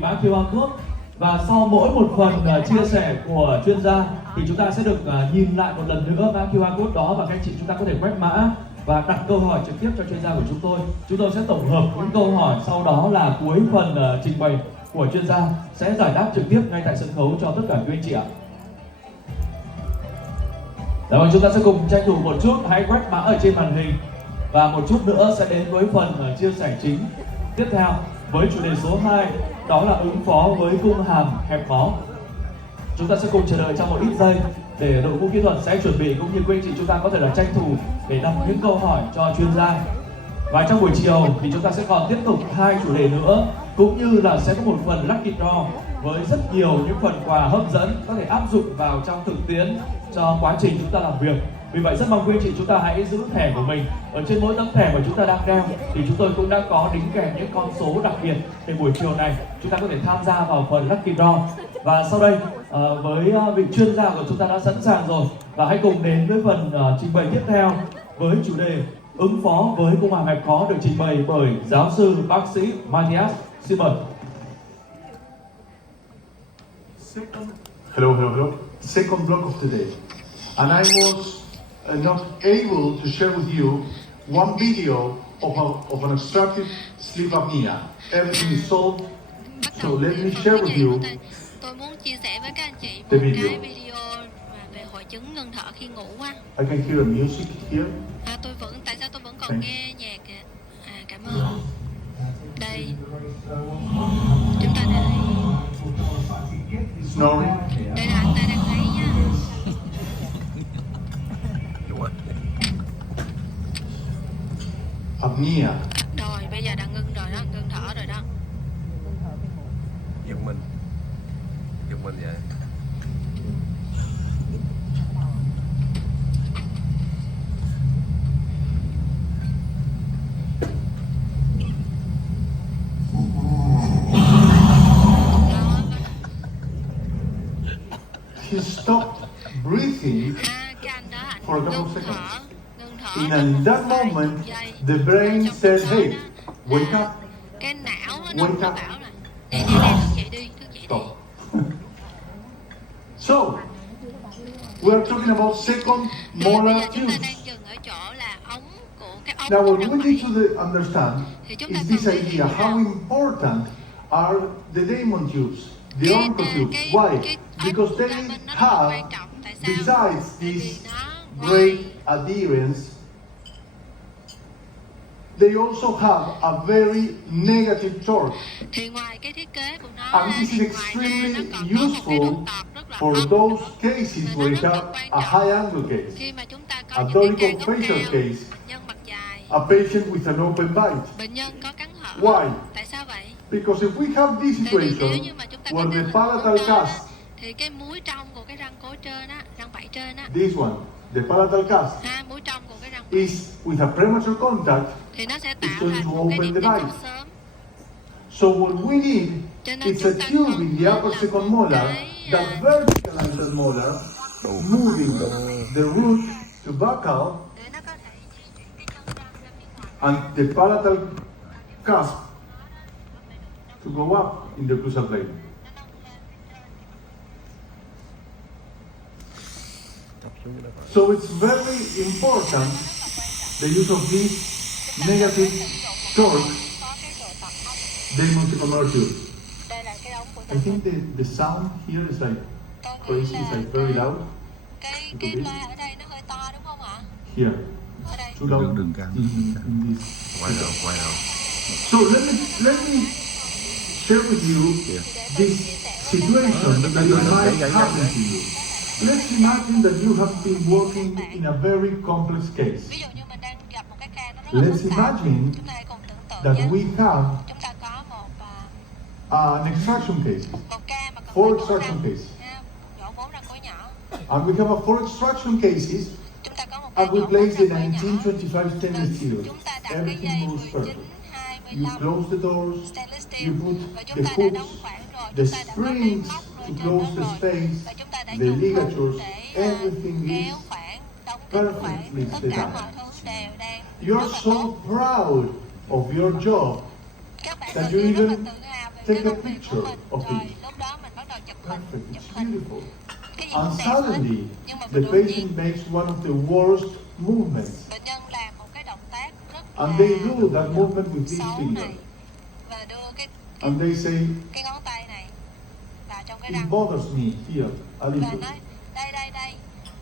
mã QR code, và sau mỗi một phần chia sẻ của chuyên gia thì chúng ta sẽ được nhìn lại một lần nữa mã QR code đó, và các anh chị chúng ta có thể quét mã và đặt câu hỏi trực tiếp cho chuyên gia của chúng tôi. Chúng tôi sẽ tổng hợp những câu hỏi, sau đó là cuối phần trình bày của chuyên gia sẽ giải đáp trực tiếp ngay tại sân khấu cho tất cả quý anh chị ạ. Vâng, chúng ta sẽ cùng tranh thủ một chút, hãy quét mã ở trên màn hình và một chút nữa sẽ đến với phần chia sẻ chính tiếp theo với chủ đề số 2, đó là ứng phó với cung hàm hẹp máu. Chúng ta sẽ cùng chờ đợi trong một ít giây để đội ngũ kỹ thuật sẽ chuẩn bị, cũng như quý anh chị chúng ta có thể là tranh thủ để đặt những câu hỏi cho chuyên gia. Và trong buổi chiều thì chúng ta sẽ còn tiếp tục 2 chủ đề nữa, cũng như là sẽ có một phần lucky draw với rất nhiều những phần quà hấp dẫn có thể áp dụng vào trong thực tiễn cho quá trình chúng ta làm việc. Vì vậy rất mong quý anh chị chúng ta hãy giữ thẻ của mình. Ở trên mỗi tấm thẻ mà chúng ta đang đeo thì chúng tôi cũng đã có đính kèm những con số đặc biệt để buổi chiều này chúng ta có thể tham gia vào phần lucky draw. Và sau đây với vị chuyên gia của chúng ta đã sẵn sàng rồi, và hãy cùng đến với phần trình bày tiếp theo với chủ đề ứng phó với cung hàm hẹp khó, được trình bày bởi giáo sư bác sĩ Matthias. Xin mời. Hello. Second block of today, and I was not able to share with you one video of an obstructive sleep apnea. Everything is solved, so let me share with you. Tôi muốn chia sẻ với các anh chị một The cái video. video về hội chứng ngưng thở khi ngủ á. I can hear the music here. Tại sao tôi vẫn còn nghe nhạc kìa? Cảm ơn. Đây. Chúng ta đây. Snoring. Đây là anh ta đang thấy nha. Apnea. Rồi, bây giờ đã ngưng rồi đó, ngưng thở rồi đó. Giật mình vậy. He stopped breathing Cái anh đó ảnh for a couple of ngưng seconds. thở. And in that moment, the brain said, "Hey, wake up." Cái não Wake nó up. bảo là đây, thức dậy đi. Stop. So, we are talking about second Bây molar giờ chúng ta tubes. đang dừng ở chỗ là ống của cái ống Now, của what we răng need mày. to understand Thì chúng ta is cần this phải idea hiểu how rằng important are the Damon tubes, the cái oncotubes. cái Why? ống Because của they răng mình nó rất là have, quan trọng. Tại sao? besides Tại vì this nó great adherence, they also have a very negative torque. thì ngoài cái thiết kế của nó And this is thì ngoài ra extremely nó còn có một cái useful độ tọt rất là for thấp. those cases Và where nó you rất là have quan a trọng high angle case, khi mà chúng ta a có những cái ca dolical gốc facial cao, case, nhân mặt dài, a patient with an open bite. bệnh nhân có cắn hở. Why? Tại sao vậy? Because if we have this Tại vì nếu situation như mà chúng ta có where cái the hình palatal mũi trên á, cast, thì cái múi trong của cái răng cối trên á, răng vảy trên á, this one, the palatal cast, múi trong của cái răng is with a premature contact, thì nó sẽ it's tạo going ra to một cái open điểm the tiếp bite. xúc sớm. So what we need Cho nên is chúng a ta tube cần in the upper là second một molar cái, that verticalizes molar, moving the root to buccal để nó có thể di chuyển cái chân răng ra phía ngoài. and the palatal cusp to go up in the occlusal plane. So it's very important the use of this negative torque Damon second tube. Đây là cái ống của I think the sound here is like crazy, it's like very loud. cái loa ở đây nó hơi to đúng không ạ? Here, Ở đây. too loud Đừng căng. in this. Quay đầu. So let me share with you this situation that might happen to you. Let's imagine that you have been working in a very complex case. Ví dụ như mình đang gặp một cái ca nó rất là Let's phức tạp. imagine Chúng ta hãy cùng tưởng tượng that nhé. we have Chúng ta có một an extraction case, một ca mà cần four phải mổ extraction răng, case, ha, nhổ 4 răng cối nhỏ. and we have a four extraction cases, Chúng ta có một ca and we nhổ 4 place the răng cối nhỏ. 1925 stainless steel. Chúng ta đặt cái dây Everything goes 19, perfect. You 25 close the doors, stainless you steel put và the chúng ta đã đóng hooks, khoảng rồi, the chúng ta đã có cái springs móc to rồi trên close đó the rồi space, và chúng ta đã the dùng móc ligatures, để everything kéo is khoảng, đóng kín khoảng, perfectly tất set cả up. mọi thứ đều đang You rất are là so tốt. proud of your job Các bạn that gần you như rất là even tự hào về take cái a công việc của picture mình, of rồi it. lúc đó mình bắt đầu chụp hình, Perfect, chụp it's hình. beautiful. Cái gì And cũng đẹp hết. suddenly, Nhưng mà the đột nhiên patient makes one of the worst movements. bệnh nhân làm một cái động tác rất And là they do that movement with this xấu finger. này và đưa And they say, cái ngón tay này vào trong cái it răng bothers me here a và little. nói đây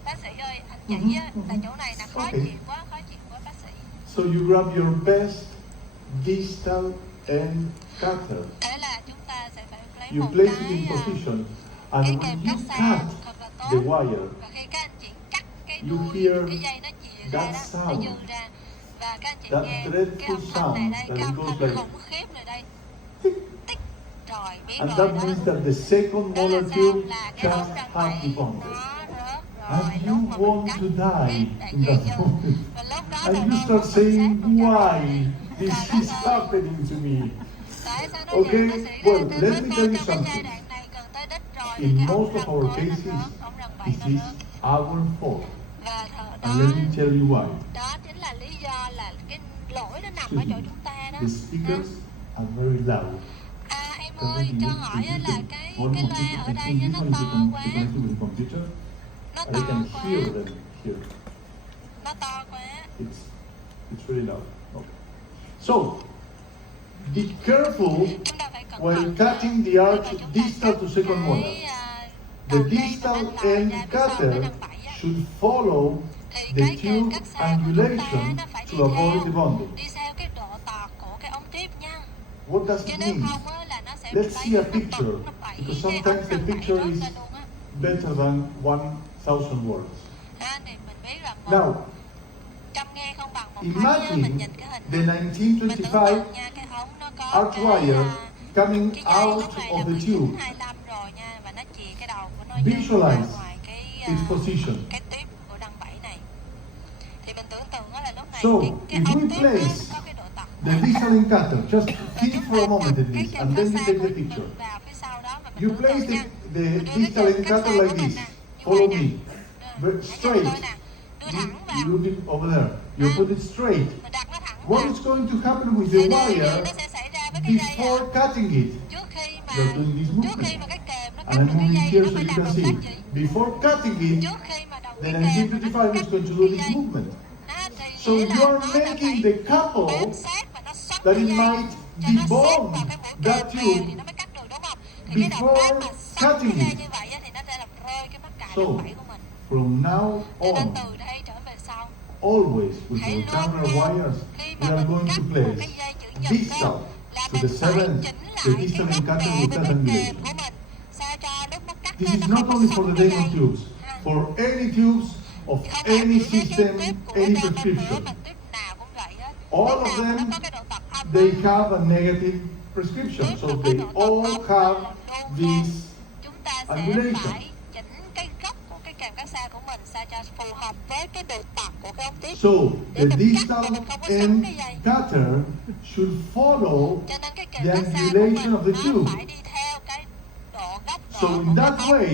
bác sĩ ơi, anh chỉ á, là chỗ này là khó Okay. chịu quá bác sĩ. So you grab your best distal end cutter. Thế là chúng ta sẽ phải lấy You một place it cái in position. cái And kèm when cắt you xa cut thật là the tốt wire, và khi các anh chị cắt cái you đuôi hear cái dây nó chìa that ra đó, nó sound. dư ra và các anh chị That nghe dreadful cái âm thanh này sound đây, that cái âm goes thanh like- khủng khiếp này đây, tích, rồi biết and rồi that đó. means that the second Đó là sao? molecule Là cái ống just răng have bảy deformed. nó rớt And rồi you lúc mà mình want cắt to die cái đoạn in dây that dư moment. và lúc đó And là you đôi start lúc saying, mình sát vào why trời this đất is ơi, happening to me? tại sao nó Okay, vậy bác sĩ well, đây let tới me coi tell you trong cái giai something. đoạn này gần tới đích rồi thì In cái most ống of răng our của nó cases, rớt, ống răng bảy this nó is rớt our fault. và đó And let me tell you why. đó chính là lý do là cái lỗi nó nằm ở chỗ chúng ta đó. The speakers are very loud. Em ơi cho hỏi á là cái loa ở đây á, nó to quá, nó I to can quá, hear them here. nó to quá. It's really loud. Okay. So, be careful Chúng ta phải cẩn when thận cutting the khi mà arch chúng ta distal cắt to second molar. cái The đầu dây mà distal nó lòi end ra phía sau cái cutter răng bảy á, should follow thì the cái kèm tube cắt xa của chúng ta angulation nó phải to avoid the bonding. đi theo cái độ tọt của cái ống tiếp nha. What does Chứ it nếu mean? không á là nó sẽ Let's see a nó picture, bật, nó bẩy because cái ống sometimes the răng bảy picture rớt is ra luôn á. better than 1,000 words. Thì mình biết rằng Now, trăm nghe không bằng một thấy á, mình imagine nhìn cái hình the này. Mình tưởng 1925 tượng nha, cái ống nó có arch wire coming cái dây out lúc này of là the 19, tube. 25 rồi nha và nó chìa cái đầu của nó Visualize ra ngoài cái its position. cái tiếp của răng bảy này. Thì mình tưởng tượng đó là lúc này So, cái if we ống tiếp đó place có cái độ tọt. The distal end cutter, just Và think chúng for a ta moment đặt in cái this, kèm and cắt then you xa take của the mình picture. vào phía sau đó và mình You tưởng place tượng nha. the Mình đưa cái distal kèm end cắt cutter xa like của mình this. nè, như Follow vậy me. nè. But Hãy nhìn straight. tôi nè, đưa thẳng vào. You look it over there. You put it straight. Mình đặt nó thẳng What vào. is going to happen with Thì the điều gì wire nó sẽ xảy ra với cái dây before ạ? cutting it? Trước khi mà You're doing this cái kèm nó cắt And I'm được cái moving dây here nó so phải you làm can động see. tác gì? Before cutting it, Trước khi mà đầu the cái kèm nó 1955 cắt is going to cái do this dây. movement. Thì So nghĩa là you are nó đã making phải the couple bám sát và nó xoắn that cái it dây might cho nó sát debond vào cái mũi that kèm về tube thì nó mới cắt được đúng không? Thì cái động tác mà before xoắn cái cutting dây it. như vậy á, thì nó sẽ làm rơi cái mắc cài So, răng bảy của mình. From now Cho nên on, từ đây trở về sau, always with hãy your luôn camera luôn wires, khi we mà are mình going cắt to một place cái dây chữ nhật distal đó là to the mình phải seventh, chỉnh the lại cái distal góc end cutter độ with của that cái kèm angulation. của mình sao cho lúc nó cắt This á, is nó not không có only for xoắn the cái Damon dây. tubes, for any tubes of Không phải any chỉ với cái system, tiếp của any Damon nữa prescription. mà tiếp nào cũng vậy hết. All Tiếp of nào nó them, có cái độ tật âm they á. have a negative prescription, Tiếp so mà có they độ tật all âm have á, luôn this luôn chúng ta sẽ angulation. phải chỉnh cái góc của cái kèm cắt xa của mình sao cho phù hợp với cái độ tật của cái ống tiếp. So Để the mình cắt distal mà mình không có xoắn end cái dây. cutter should follow Cho nên cái kèm the cắt xa của angulation of mình the nó tube. phải đi theo cái độ góc độ So của in cái that ống. way,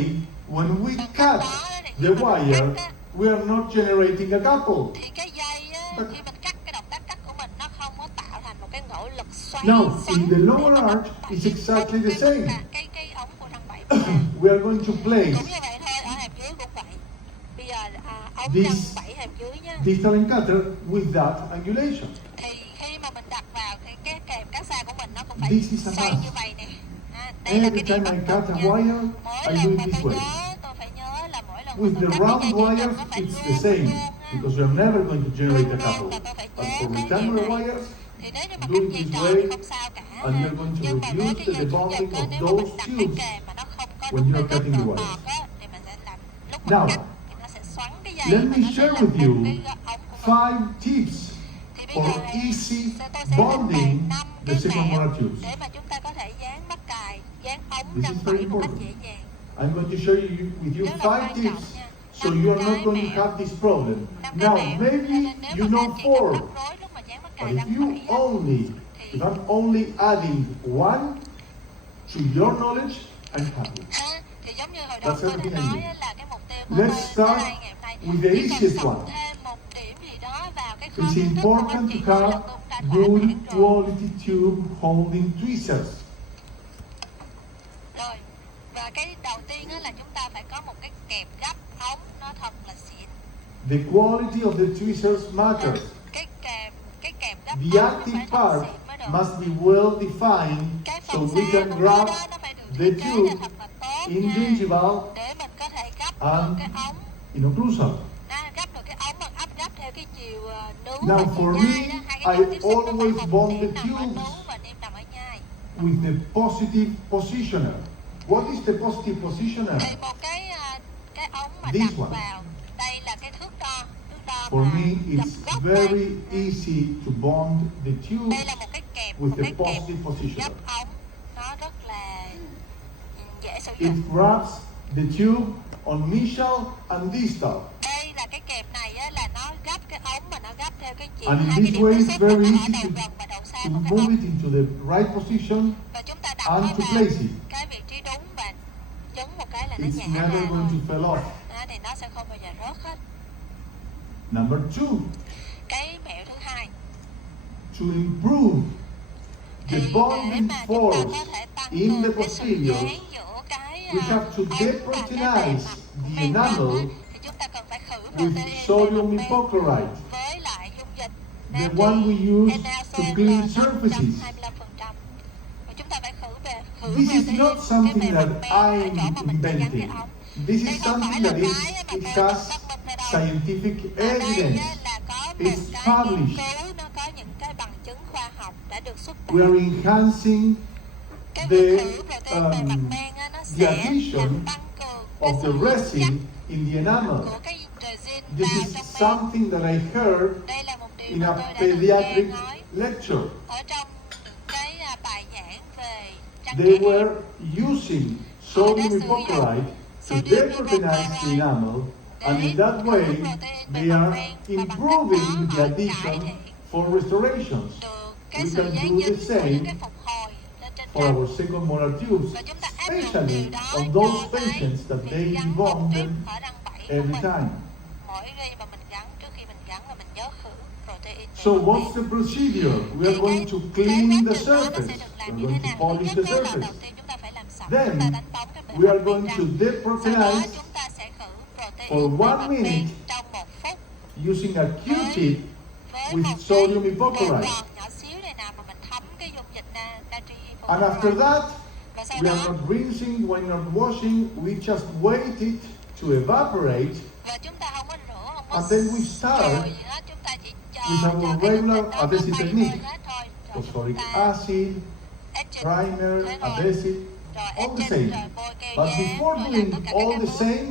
when we Bằng cách cut đó thì the khi mà mình wire, cắt á, we are not generating a couple. thì cái dây á, khi mình cắt cái động tác cắt của mình nó không có tạo thành một cái nỗ lực xoáy Now, xoắn in the để lower mà nó arch, đẩy it's exactly the cái same. cái ống của răng bảy của ta. We are going to place Cũng như vậy thôi, ở hàm dưới cũng vậy. Bây giờ ống This răng bảy hàm dưới nhá. distal end cutter with that angulation. Thì khi mà mình đặt vào cái kèm cắt xa của mình nó cũng phải This is a xoay must. như vậy nè. Đây là Every cái điều time I bắt cut a buộc nha. wire, Mỗi I do lần it mà this tôi way. phải nhớ là mỗi lần With mà the tôi cắt round cái dây chữ wires, nhật nó phải it's the luôn same luôn á. because we are never going to generate a Luôn couple. là tôi phải But nhớ for cái điều rectangular này. wires, Thì nếu như mà do cắt it dây this tròn way, thì không sao cả. and you're going to Nhưng mà với reduce cái the dây chữ bonding nhật á, of nếu mà mình those đặt cái tubes kèm mà nó không có when đúng you cái are góc cutting the độ wires. tọt á, thì mình sẽ làm lúc Now, mình cắt thì nó sẽ xoắn cái dây let và me nó sẽ share làm with you lên cái ống của mình. 5 tips Thì bây for giờ này, easy tôi sẽ trình bày bonding 5 the cái second mẹo molar tubes. để mà chúng ta có thể dán mắc cài, dán ống This răng is very bảy một cách important. dễ dàng. I'm going to share with you Rất là 5 quan trọng tips nha. so you are not going to have this problem. Now, maybe you know 4, rắc rối lúc mà dán mắc but cài if răng you bảy á, only, if I'm only adding 1 to your knowledge, I'm happy. thì giống như hồi đầu That's tôi đã everything I nói do. á, là cái mục tiêu của Let's tôi start tới đây ngày hôm nay with the chỉ cần easiest cộng one. thêm một điểm gì đó vào cái kho It's kiến thức của anh important chị to thôi là have cũng đã thỏa good mãn rồi. quality tube holding tweezers. Rồi, và cái đầu tiên á là chúng ta phải có một cái kẹp gấp ống nó thật là xịn. The quality of the tweezers matters. Cái kẹp gấp The ống nó active phải thật part xịn mới được. must be well defined Cái so phần we xa can của nó grab đó nó phải được the thiết kế tube là thật là tốt in nha. gingival Để mình có thể gấp được and cái ống. inocclusal. Gấp được cái ống bằng gấp theo cái chiều nướu Now, và for chiều nhai me, đó. Hai cái I phần tiếp xúc nó phải always hợp bond để the nằm ở tubes nướu và em nằm ở nhai. with the positive positioner. What is the positive positioner? Thì một cái ống mà This đặt one. vào đây là cái thước đo For mà me, gập it's gốc very đây. easy to bond the tube Đây là một cái kẹp, with một the cái kẹp positive positioner. gấp ống, nó rất là dễ sử It dụng. grabs the tube on mesial and distal. Đây là cái kẹp này á, là nó gấp cái ống mà nó gấp theo cái chiều And in hai cái this điểm way, tiếp it's xúc là very nó ở easy đầu gần và đầu xa to của cái move ống. it into the right position Và chúng ta đặt and nó to vào place it. cái vị trí đúng và nhấn một cái là nó It's nhả never ra going thôi. to fall off. Đó, thì nó sẽ không bao giờ rớt hết. Number 2, Cái mẹo thứ hai to improve the thì để bonding mà chúng ta force có thể tăng in the cường cái sự posterior, dán giữa cái we have to ống và cái bề deproteinize mặt của the men răng enamel á, thì chúng ta cần phải khử with protein sodium bề mặt men hypochlorite, với lại dung dịch the one we use to clean surfaces. 25%. Và chúng ta phải khử This is protein not cái something bề that mặt men ở I'm chỗ mà mình sẽ gắn cái inventing. ống. This Đây is không phải something là that cái mà it tôi has phát minh ra đâu. scientific Ở đây evidence. á, là có một It's cái nghiên published. cứu, nó có những cái bằng chứng khoa học đã được xuất We are bản. enhancing Cái the, việc khử protein bề mặt um, men á, nó the sẽ addition làm tăng cường cái of the sự chắc resin in the enamel. của cái resin This vào is trong men. something that I heard Đây là một điều in mà a tôi đã từng nghe pediatric nói lecture. ở trong cái bài giảng về răng They trẻ em. were using sodium hypochlorite to deproteinize the enamel, and in that way they are improving the addition for restorations. Được cái We sự can dán do dính the của những cái same phục hồi lên trên for răng. our second molar tubes, Và chúng ta áp dụng especially điều đó on cho those cái patients that they việc gắn debond ống tuyếp them ở răng bẫy của every mình. time. Mỗi khi mà mình gắn, trước khi mình gắn là mình nhớ khử protein. So what's the procedure? We are going to clean the surface. We are going to polish the surface. Then we are going to deproteinize for 1 minute trong 1 phút using a Q-tip với with một sodium cái hypochlorite. giọt nhỏ xíu này nào mà mình thấm cái dung dịch natri And after that, và sau we are đó not rinsing, we're not washing, we just wait it to evaporate. và chúng ta không có rửa, không có And then we start sờ gì hết, chúng ta chỉ cho with our cho cái dung regular dịch đó nó adhesive bay technique. hơi hết thôi. Rồi chúng Phosphoric ta acid, etching, primer, thế rồi. adhesive, Rồi all the etching, same. rồi bôi keo But dán, before rồi làm doing tất cả các all cái the bước, same,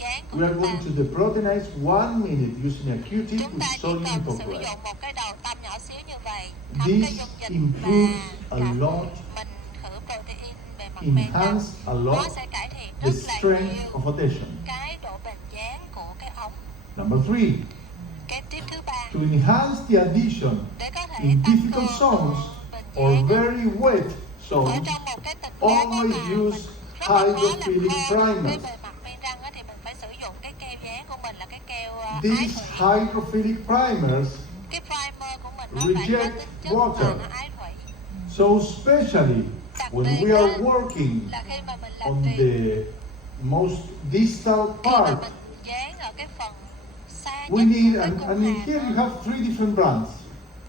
dán của we are chúng ta. going to deproteinize 1 minute using a Q-tip Chúng ta with chỉ sodium cần sử hypochlorite. dụng một cái đầu tăm nhỏ xíu như vậy, thấm This cái dung dịch improves và a lot, mình khử protein bề mặt men răng. enhance a Nó lot sẽ cải thiện the rất là strength nhiều of adhesion. cái độ bền dán của cái ống. Number 3, Cái tiếp thứ ba, to enhance the adhesion để có thể in tăng difficult cường zones bền or dán very wet ở zones, trong một cái tình huống mà always mình use rất là khó làm hydrophilic khô cái primers. bề mặt men răng á, thì mình phải sử dụng cái keo dán của mình là cái keo ái These thủy. hydrophilic primers, Cái primer của mình nó phải có reject tính chất water. là nó ái thủy. so especially when we are working Là khi mà mình làm on việc, the most distal khi mà part, mình dán ở cái phần xa we nhất need, của cái and cung in hàm here you á. have 3 different brands.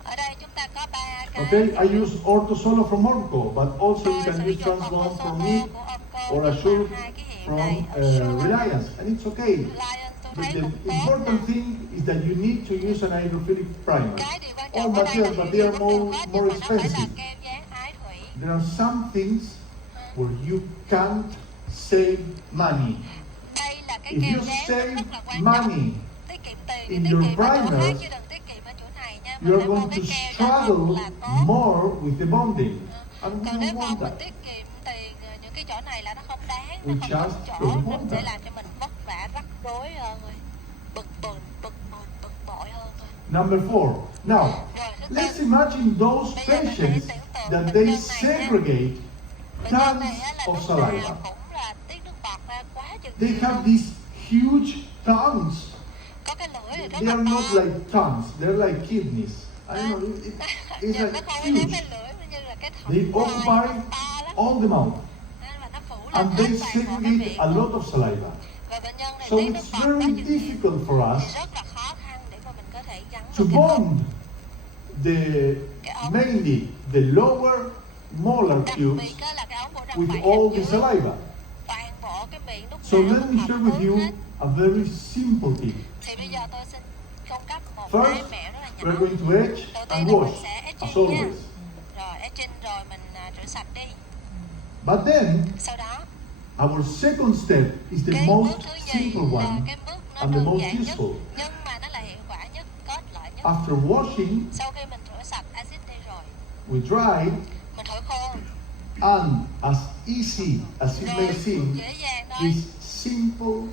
Ở đây chúng ta có 3 cái. Okay, I use Ortosolo from Orco, but also you Tôi can sử use dụng Transform Ortho from Solo me của Onco, or nhưng Assure mà hai cái hiệu from này Assure, Reliance, and it's okay. Reliance tôi The, thấy the cũng tốt important nè. thing is that you need to use an hydrophilic primer. Cái điều quan All trọng ở đây là materials, but they are cũng được hết, nhưng more mà nó phải là expensive. keo dán ái thủy. There are some things where you can't save money. Đây là cái If keo you dán save rất là quan money trọng. Tiết kiệm tiền thì in tiết your kiệm ở chỗ khác primers, chứ đừng tiết kiệm ở chỗ này nha. you Mình are phải mua going cái to keo đó thật struggle là tốt. more with the bonding. And we Còn nếu don't không want mình that. tiết kiệm tiền những cái chỗ này là nó không đáng, We nó không just đúng chỗ, don't nó want sẽ that. làm cho mình vất vả rắc rối hơn rồi, bực bội hơn rồi. Number 4. Now, Rồi thứ tư, let's imagine those bây giờ mình hãy patients tưởng tượng that bệnh they nhân này nha. segregate Bệnh nhân tons này á là of lúc saliva. nào cũng là tiết nước bọt ra quá chừng They nhiều. have these huge tongues. Có cái lưỡi thì rất They là are not to. like tongues, they're like kidneys. I don't know, it's Nhìn nó like không có giống huge. cái lưỡi mà như là cái thận They của ai, occupy nó to lắm. all the mouth. lên and hết they toàn bộ cái segregate miệng a luôn. lot of saliva. Và bệnh nhân này So thấy nước it's bọt quá very nhiều difficult for us thì rất là khó khăn để mà mình có thể gắn to vào cái ống. bond mainly the lower molar Đặc tubes biệt á là cái ống bộ răng with vảy all hàm the dưới, saliva. toàn bộ cái miệng lúc So nào let cũng me hợp share with hướng you hết. a very simple tip. Thì bây giờ tôi xin cung cấp một First, cái mẹo rất là we're nhỏ. going to edge Đầu and tiên là mình wash, sẽ as etching nha. always. Rồi etching rồi mình rửa sạch đi. But then, Sau đó our second step is the cái most bước thứ nhì simple là one cái bước nó and the đơn most giản nhất useful. nhưng mà nó là hiệu quả nhất, có ích lợi nhất. After washing, Sau khi mình rửa sạch axit đi rồi, we dry, mình thổi khô. and as easy as it may Rồi seem, dễ dàng thôi. this simple Một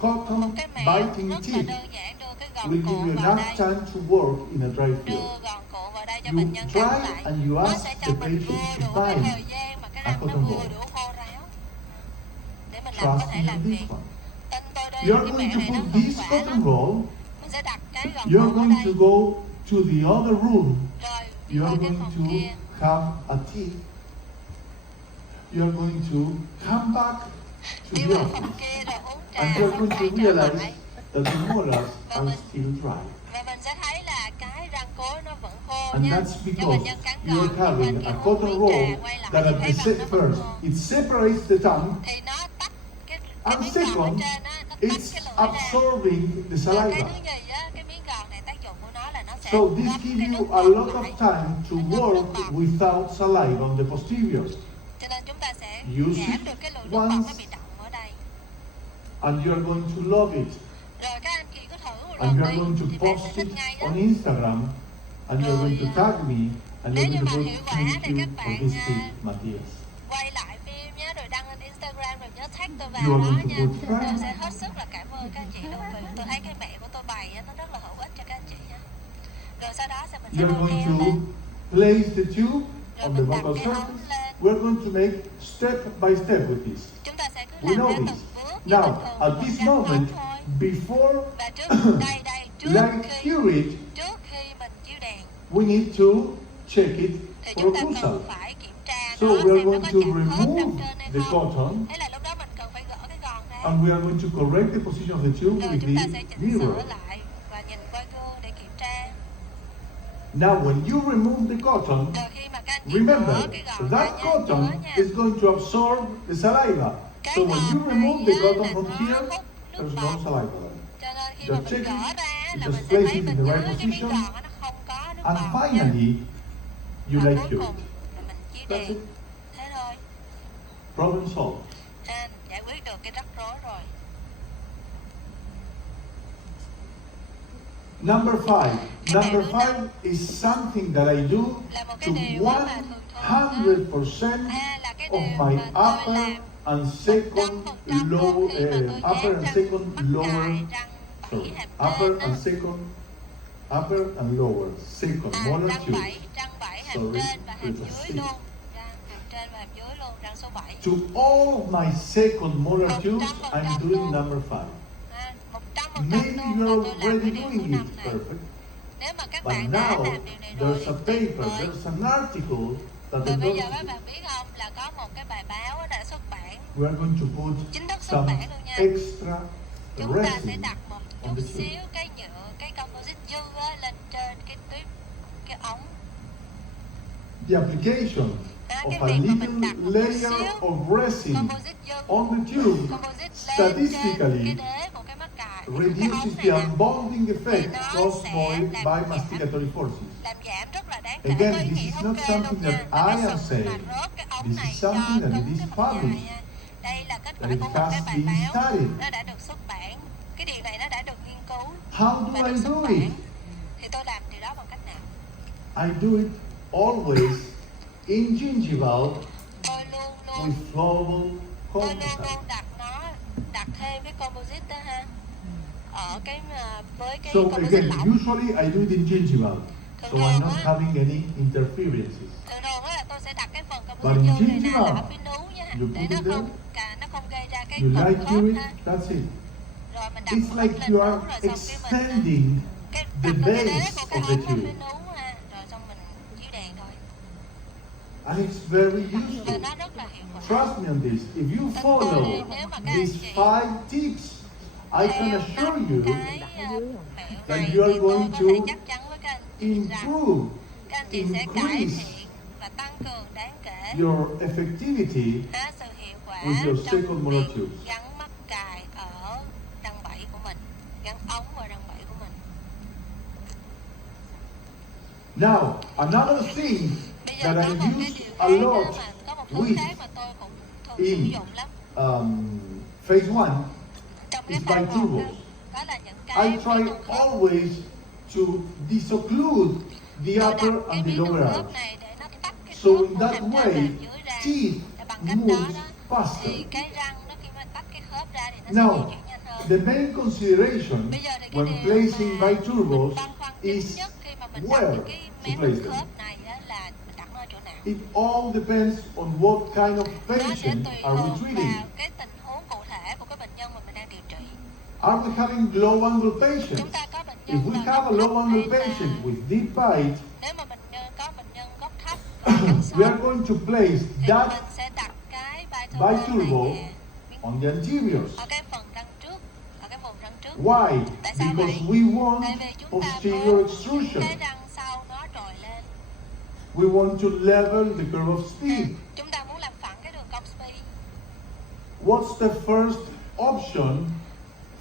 cotton cái mẹo biting rất là tip đơn giản, đưa cái will gòn give cuộn you vào enough đây. time to work in a dry Đưa field. gòn cuộn vào đây cho You bệnh nhân try cắn lại. and you Nó ask sẽ the cho mình patient vừa to đủ cái bind thời gian mà cái a răng nó cotton vừa ball. đủ khô ráo để mình có Trust thể me làm on việc. this one. Tin tôi đây, You are cái going mẹo to này nó put hiệu this quả cotton lắm. roll, Mình sẽ đặt cái gòn you are cuộn ở going to đây. go to the other room. Rồi đi You qua are cái going phòng kia. to have a tea. You are going to come back to Đi the qua phòng office. kia rồi uống trà, And you are going quay to trở realize lại. that the molars are still dry. Và mình sẽ thấy là cái răng cối nó vẫn khô And nha. that's Cho bệnh because nhân cắn you gòn are nhưng mà having khi a uống cotton miếng roll trà quay lại that thì at thấy the răng nó vẫn first khô. it separates the tongue, Thì nó tách cái and miếng gòn ở second trên á, nó tách it's cái lưỡi ra. absorbing the Và cái saliva. thứ nhì á, cái miếng gòn này tác dụng của nó là nó sẽ So this ngấm gives cái nước you a bọt lot of lại. time to work without saliva on the posterior. Cho nên chúng ta sẽ Use giảm it được cái lượng nước bọt once. nó bị đọng ở đây. And you are going to love it. Rồi các anh chị cứ thử một And lần you are đi going to thì bạn sẽ post thích it ngay đó. on Instagram, and you are going to tag me, and Nếu you're như going mà to hiệu put quả thank thì you các for bạn this tip, Matthias. quay lại phim nhé, rồi đăng lên Instagram rồi nhớ tag tôi You vào are đó going to nha. put Tôi thank. sẽ hết sức là cảm ơn các anh chị luôn vì tôi thấy cái mẹ của tôi bày á, nó rất là hữu ích cho các anh chị nhé. Rồi sau đó mình sẽ You are bôi going keo to lên, place the tube rồi on the mình đặt vocal cái ống surface. lên. We're going to make step by step with this. Chúng ta sẽ cứ We làm know theo this. từng bước như bình Now, thường at một this gắn ống moment, thôi. before Và trước trước like khi curate, mình chiếu đèn we need to check it thì for chúng ta occlusal. cần phải kiểm tra So nó we are xem nó going có to chạm khớp răng remove trên hay the không. cotton, Thế là lúc đó mình cần phải gỡ cái gòn ra. and we are going to correct the position of the tube Rồi with chúng ta the sẽ chỉnh mirror. sửa lại và nhìn qua gương để kiểm tra. Now, when you remove the cotton, Rồi khi mà các anh chị remember gỡ cái gòn ra that nha, cotton nhớ nha. is going to absorb the saliva. Cái So when you gòn remove này the á, cotton là from nó here, hút nước there's no bọt. saliva there. Cho nên khi Just mà mình check gỡ it, ra you là just mình sẽ place thấy it bên in the dưới right cái miếng position, gòn nó không có nước and bọt nha. finally, you Và like cuối curate. cùng là mình chiếu That's đèn. it. Thế thôi. Problem solved. Anh giải quyết được cái rắc rối rồi. Number five. Number five is something that I do Là một to cái điều mà thường thường 100% là cái of điều my mà tôi upper làm and second 100% low, luôn khi mà tôi upper and dán second răng lower, mắc cài răng sorry, bẫy hàm upper trên á. and second, upper and lower, second molar Răng tube. bẫy hàm Sorry, trên và hàm it was dưới six. luôn. Răng hàm trên và hàm dưới luôn, răng số 7. To all of my second molar tubes, I'm doing number five. 100% Maybe luôn là you're tôi làm cái already điều số doing 5 it này. perfect. Nếu mà các But bạn đã now, làm điều này rồi there's a thì tuyệt paper, vời. there's an article that Và I'm bây going giờ to các do. bạn biết không là có một cái bài báo đã xuất bản, We are going to put chính thức xuất some bản luôn nha. extra Chúng ta sẽ resin đặt một on chút the tube. xíu cái nhựa, cái composite dư á, lên trên cái tuyếp, cái ống. The application Cái of a việc mà mình đặt little một chút layer xíu of resin composite dư, on the tube composite lên trên cái statistically đế của cái mắc cài, cái reduces ống the này nè, unbonding effect nó caused sẽ by làm masticatory forces. làm giảm rất là đáng kể, Again, có ý this nghĩa is thống not kê something luôn nha. that Là I cái am sự saying. mà rớt cái ống This này is cho something that cứng it is cái mặt published. cài nha. Đây là kết quả That it của một has cái bài been báo, studied. nó đã được xuất bản. Cái điều này nó đã được nghiên cứu How và do được I xuất do bản. it? Thì tôi làm điều đó bằng cách nào? I do it always in gingival Tôi luôn with luôn flowable tôi luôn composite. luôn đặt thêm cái composite đó ha, ở cái với cái So composite again, lỏng. usually I do it in gingival, so I'm not having any interferences. Thường thường á là tôi sẽ đặt cái phần But composite in dư này nè là ở gingival, phía núi nha, you để put nó it không nó không gây ra cái You phần like khớp it, ha. that's it. Rồi mình đặt It's một like ống lên you núi are rồi xong cái mình extending cái the đặt cái đế base của cái of the ống ở tube. phía núi ha, rồi xong mình chiếu đèn thôi. And it's very và useful. nó rất là hiệu quả. Trust me on this. If you follow these 5 tips, I can assure you cái mẹo that này you are thì tôi going có thể to chắc chắn với các anh chị rằng improve, các anh chị sẽ cải increase thiện và tăng cường đáng kể your effectivity sự hiệu quả with your second trong molar việc tubes. gắn mắc cài ở răng bẫy của mình, gắn ống vào răng bẫy của mình. Now, another thing Bây giờ that có I một cái use điều a khác lot đó, mà có một thứ with khác mà tôi cũng thường sử in dụng lắm phase 1 trong cái is pha một biturbals. đó là những cái I mí try nụ khớp. always to disocclude the Tôi upper đặt cái and the mí nụ lower khớp arch. này để nó tách cái So khớp in của that hàm trên và way, dưới ra. teeth Để bằng cách đó moves faster. thì cái răng nó khi mà tách cái khớp ra thì nó sẽ Now, di chuyển nhanh hơn. the main consideration Bây giờ thì cái when điều placing mà biturbals mình băn khoăn chính is nhất khi mà mình đặt where những cái to mé nụ place them. khớp này á, là mình đặt nó ở chỗ nào. It all depends on what kind of Nó sẽ patient tùy are we thuộc treating. vào cái tình huống cụ thể của cái bệnh nhân mà mình đang điều trị. Are we having low angle Chúng patients? ta có bệnh If nhân we vào have a góc thấp low hay angle là patient with deep bite, nếu mà mình có bệnh nhân góc thấp và cắn we are sâu going to place thì that mình sẽ đặt cái biturbal biturbal này on the anteriors. ở cái phần răng trước, ở cái vùng răng trước. Why? Tại sao Because vậy? we want Tại vì chúng ta posterior muốn extrusion. cái răng sau nó trồi lên. We want to level the curve of speed. Chúng ta muốn làm phẳng cái đường cong speed. What's the first option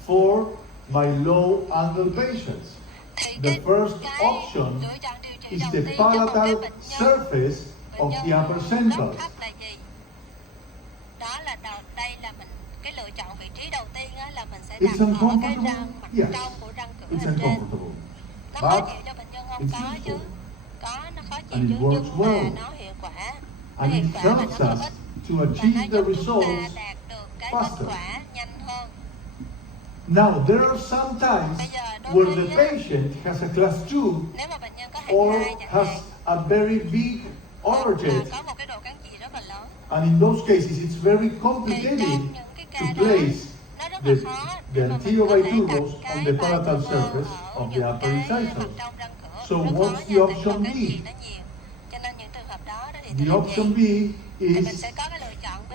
for my low angle patients? Thì The first cái option lựa chọn điều trị is đầu the tiên cho một cái palatal bệnh nhân surface of the upper góc centers. thấp là gì? Đó là đây là mình cái lựa chọn vị trí đầu tiên á, là mình sẽ đặt It's ở cái uncomfortable. răng mặt Yes, trong của răng cửa it's hàm trên. uncomfortable. Nó khó But chịu cho bệnh nhân không? it's Có chứ. useful. Có, nó khó chịu And chứ, it works nhưng mà well. nó hiệu quả. Nó And hiệu it quả và helps nó có us ích. to Và nó achieve the giúp chúng ta results đạt được cái kết faster. quả nhanh hơn. Now, there are some times Bây giờ đối where với the á, patient has a class 2 nếu mà bệnh nhân có hạng or 2 chẳng has hạn, a very big hoặc overjet. là có một cái độ cắn chì rất là lớn, And in those cases, it's very thì complicated trong những cái to ca đó place nó rất the, là khó the để mà mình anterior có thể đặt biturbals on cái the palatal biturbal surface ở of the những upper cái mặt incisors. trong răng cửa. So Rất what's khó the nha, tại vì option độ cắn chì B? nó nhiều. Cho nên những trường hợp đó thì The tôi làm option B gì? Thì mình is sẽ có cái lựa chọn B.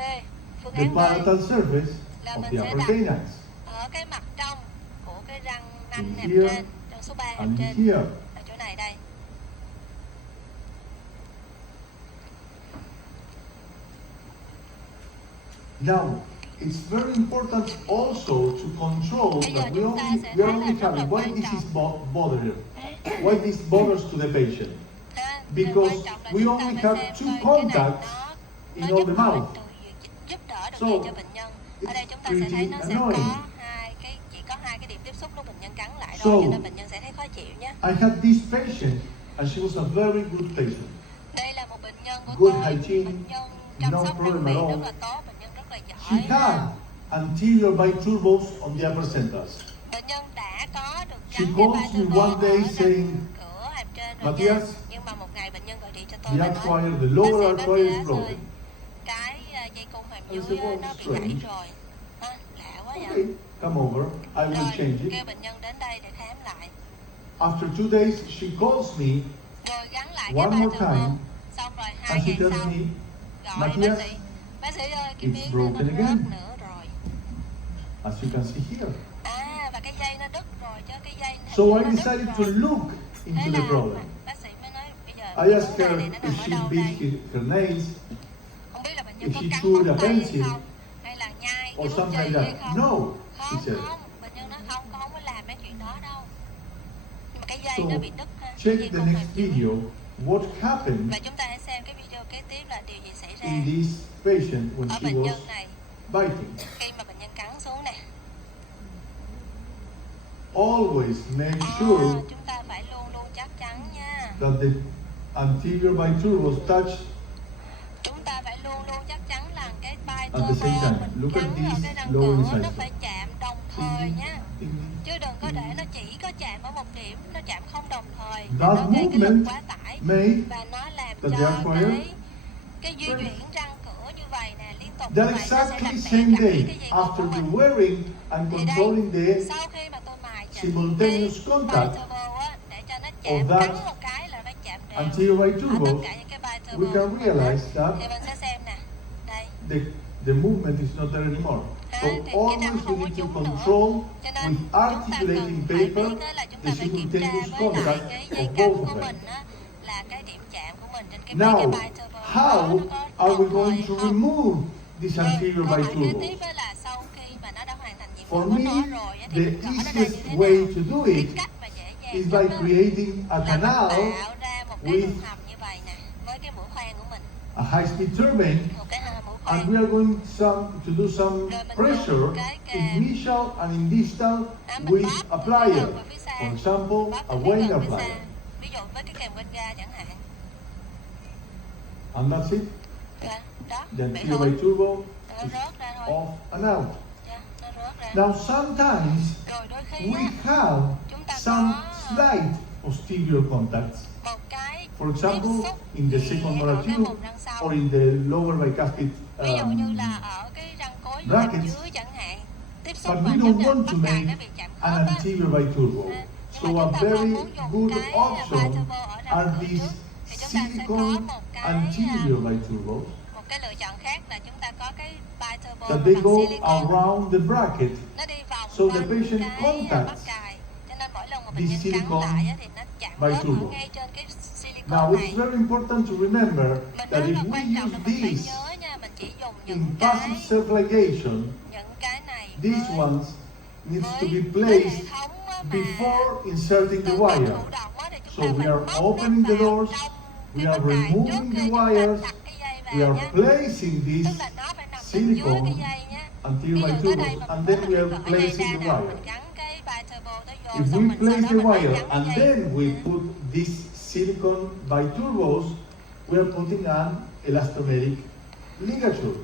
Phương the án B palatal surface là of mình the sẽ upper đặt canines. ở cái mặt trong của cái răng nanh In hàm here trên, răng số 3 hàm And trên, here. ở chỗ này đây. Now, it's very important also to control Bây giờ that chúng ta sẽ we are thấy là only rất là having, why quan this trọng. is bothered, why this bothers to the patient. Điều Because quan trọng là we chúng ta only phải have xem two coi cái này contacts nó in all giúp the đỡ mouth. giúp đỡ được So, gì cho bệnh nhân. Ở đây chúng ta sẽ thấy nó sẽ có annoying. chỉ có hai cái điểm tiếp xúc lúc bệnh nhân cắn lại So, thôi, cho nên bệnh nhân sẽ thấy khó chịu nhé. I had this patient and she was a very good patient. Đây là một bệnh nhân của Good tôi, hygiene, bệnh nhân chăm no sóc problem răng at miệng all. rất là tốt, bệnh nhân rất là She giỏi. had anterior biturbals on the upper centers. Bệnh nhân đã có được She gắn cái calls me biturbal one day ở răng saying, cửa hàm trên rồi nha. Matthias, Nhưng mà một ngày bệnh nhân gọi điện cho tôi the và artery, nói, the lower bác artery sĩ is broken. ơi, cái dây cung hàm I dưới said, á, "Well, nó bị strange." gãy rồi. Lạ quá vậy. Okay, come over, I will Rồi change it. kêu bệnh nhân đến đây để khám lại. After 2 days, she calls me Rồi gắn lại one cái more biturbal. time Xong rồi 2 and she ngày tells sau me, gọi Matthias, bác sĩ ơi, cái it's miếng broken nó again. rớt nữa rồi. as you can see here. Và cái dây nó đứt rồi chứ cái dây So nó I đứt decided to rồi. look Thế into là the problem. bác sĩ mới nói bây giờ I cái asked vấn her đề này nó if nằm ở she đâu bit đây? her nails Không biết là bệnh if nhân có she cắn chewed móng a tay hay pencil không, hay là nhai cái or bút something chì like hay that. không? No, she Không, said. không, bệnh nhân nói không, con không có làm mấy chuyện đó đâu. Nhưng mà cái dây So nó bị đứt ha. Cái check dây the cung hàm next dưới. video what happened Và chúng ta hãy xem cái video kế tiếp là điều gì xảy ra in this patient when ở she bệnh was nhân này biting. khi mà bệnh nhân cắn xuống nè. Always make sure Chúng ta phải luôn luôn chắc chắn nha. that the anterior biturbals touch Chúng ta phải luôn luôn chắc chắn là cái At the same biturbal time, mình look at gắn these ở cái răng lower cửa incisors. nó phải chạm đồng thời nhá. Ding, Chứ đừng có để nó chỉ có chạm ở một điểm, nó chạm không đồng thời. That Nó gây cái lực movement quá tải made và nó làm that cho they acquire cái di chuyển răng cửa như vậy nè, liên tục như that vậy nó sẽ exactly làm same bẻ day gãy cái dây cung after của you mình. wearing and Thì đây, controlling the sau khi mà tôi mài chỉnh simultaneous contact biturbal á, để cho nó of chạm that cắn một cái là nó chạm đều anterior ở tất biturbals, cả những cái biturbal we can realize that thì mình sẽ xem nè. Đây. the movement is not there anymore. So Thì cái always răng we không có need to trúng nữa. control Cho nên with chúng ta articulating cần phải paper biết á là chúng the ta phải kiểm tra simultaneous với lại contact cái of dây both căng of của them. mình á, là cái điểm chạm của mình trên cái mấy cái Now, bài turbo how nó có are we đồng going thời to không? remove this Rồi, anterior câu hỏi kế biturbo? tiếp á là sau khi mà nó đã hoàn thành nhiệm vụ For của me, nó rồi á, thì the mình gõ nó ra như easiest thế way nào? to do Cái it cách mà dễ dàng is nhất by á, creating a là mình canal tạo ra một cái with đường hầm như vậy nè, với cái mũi khoan của mình, a high-speed turbine, một cái mũi and khoan. we are going to do some Rồi mình pressure dùng cái kềm. initial and in distal Mình with bóp a từng cái plier. gần về phía xa, For example, bóp a từng cái Wenger gần phía xa. plier. Ví dụ với cái kềm bên ga chẳng hạn. And that's it. Dạ, đó, The vậy anterior thôi. biturbo Nó is rớt ra thôi. off and out. Dạ, nó rớt ra. Now sometimes Rồi đôi khi we á, have chúng ta some có slight posterior contacts. một cái For tiếp example, xúc in the nhẹ second ở molar cái tube vùng răng sau. or in the lower bicuspid. Ví dụ như là ở cái răng cối hàm brackets. dưới chẳng hạn. Tiếp xúc But và we nó don't được want bắt to cài make nó bị chạm khớp an á. anterior biturbo. Nhưng So mà a chúng ta very không muốn dùng good cái option biturbo ở răng are cửa these trước, thì chúng ta sẽ có silicone một cái anterior biturbos một cái lựa chọn khác là chúng ta có cái biturbo that they bằng go silicone. around the bracket. Nó đi vòng So the quanh patient cái contacts bắt cài, cho nên mỗi lần mà bệnh this nhân cắn silicone lại á, thì nó chạm khớp ở biturbo. ngay trên cái silicone Now này. it's very important to remember Mình that rất if là we quan trọng use là mình phải these nhớ nha, mình chỉ dùng in những passive cái self-ligation, này these với ones needs to be với hệ placed thống á mà before inserting the từ wire. thụ động á, thì chúng So ta we phải are móc nó opening the vào doors, trong we cái are bắt cài trước removing khi the chúng ta wires, đặt cái dây we vào are nhé. placing Tức this là nó phải nằm bên dưới cái silicone dây nhé. anterior Ví dụ tới đây biturbos, mà and mình then muốn we mình are gỡ dây placing ra the nào, wire. mình gắn cái biturbo tới vô, If xong we mình sau place đó the mình mới wire gắn cái and dây. then we put these silicone biturbos, we are putting an elastomeric ligature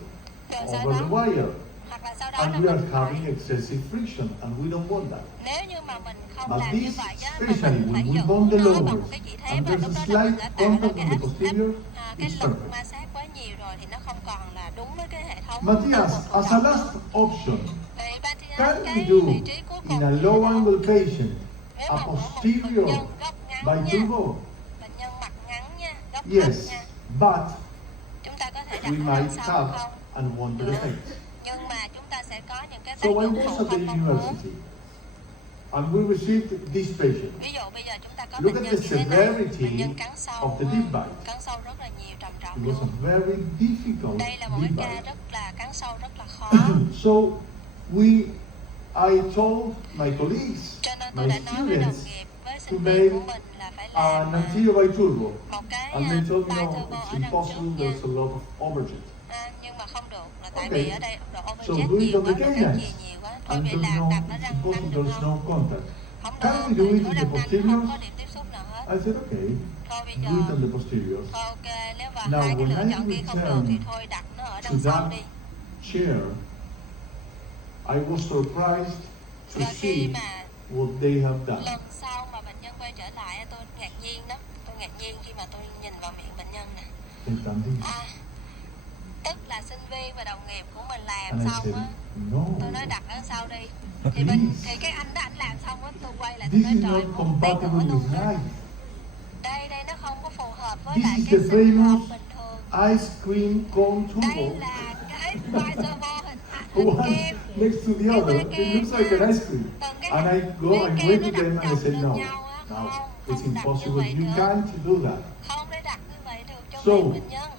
Rồi sau over the đó, wire, hoặc là sau đó là and we are mình having phải, excessive friction, and we don't want that. nếu như mà mình không But làm như this, vậy á, mà especially mình phải when we giữ bond the nó bằng lowers một cái chỉ thép and và there's lúc a đó là mình slight đã tạo ra contact cái on the posterior, cái it's lực perfect. ma sát quá nhiều rồi thì nó không còn là đúng với cái hệ thống Matthias, từ as a last option, Vậy Matthias, can we cái do vị trí cuối cùng in a là low đâu? angle patient Nếu a mà của một bệnh posterior nhân góc ngắn nha, biturbo? bệnh nhân mặt ngắn nha, góc thấp Yes, nha, but chúng ta có thể đặt we nó đằng might sau have không? unwanted Được. effects. Nhưng mà chúng ta sẽ có những cái tác So I dụng was phụ at the không mong muốn. university, and we received this patient. Ví dụ bây giờ chúng ta có Look bệnh at nhân the như thế này, severity bệnh nhân cắn sâu, of the deep bite. cắn sâu rất là nhiều, trầm trọng It was a luôn. very difficult Đây là một deep cái ca bite. rất là cắn sâu rất là khó. So I told my colleagues, Cho nên tôi my đã nói với đồng students, nghiệp, với to sinh viên của make mình là phải an làm anterior biturbo, một cái and they told me no, biturbo it's ở đằng impossible. trước nha. There's a lot of overjet. Nhưng mà không được, là tại Okay. vì ở đây độ So overjet do it nhiều on quá, the độ canines. kháng chì nhiều quá. Thôi And vậy so làm no, đặt ở it's răng impossible. nanh được There's không? no contact. Không Can được, we do tại it ở in the răng nanh posterior? không có điểm tiếp xúc nào hết. I said okay, Thôi bây do giờ, it on the posterior. ok, nếu mà Now, hai cái when lựa I chọn kia không được returned thì thôi đặt nó ở to đằng sau that đi. chair, I was surprised to Và khi see mà what they have done. lần sau mà bệnh nhân quay trở lại, tôi ngạc nhiên lắm. Tôi ngạc nhiên khi mà tôi nhìn vào miệng bệnh nhân nè. They've done this. Tức là sinh viên và đồng nghiệp của mình làm And I xong said, á, no, tôi nói đặt ở sau đi. Thì cái anh đó ảnh làm xong á, tôi quay lại tôi this nói is trời, not muốn tí compatible nữa luôn with đó. life. Đây nó không có phù hợp với This lại is cái the sinh hoạt famous bình thường. ice cream cone Đây turbo. là cái biturbo hình One kem. next to the other, it looks like an ice cream. Từng cái And I go mấy and kem went nó to đặt them and I chồng said, lên no, nhau á. no, Không, it's không đặt như impossible. vậy You được. can't do that. Không để đặt như vậy được cho So, mấy bệnh nhân.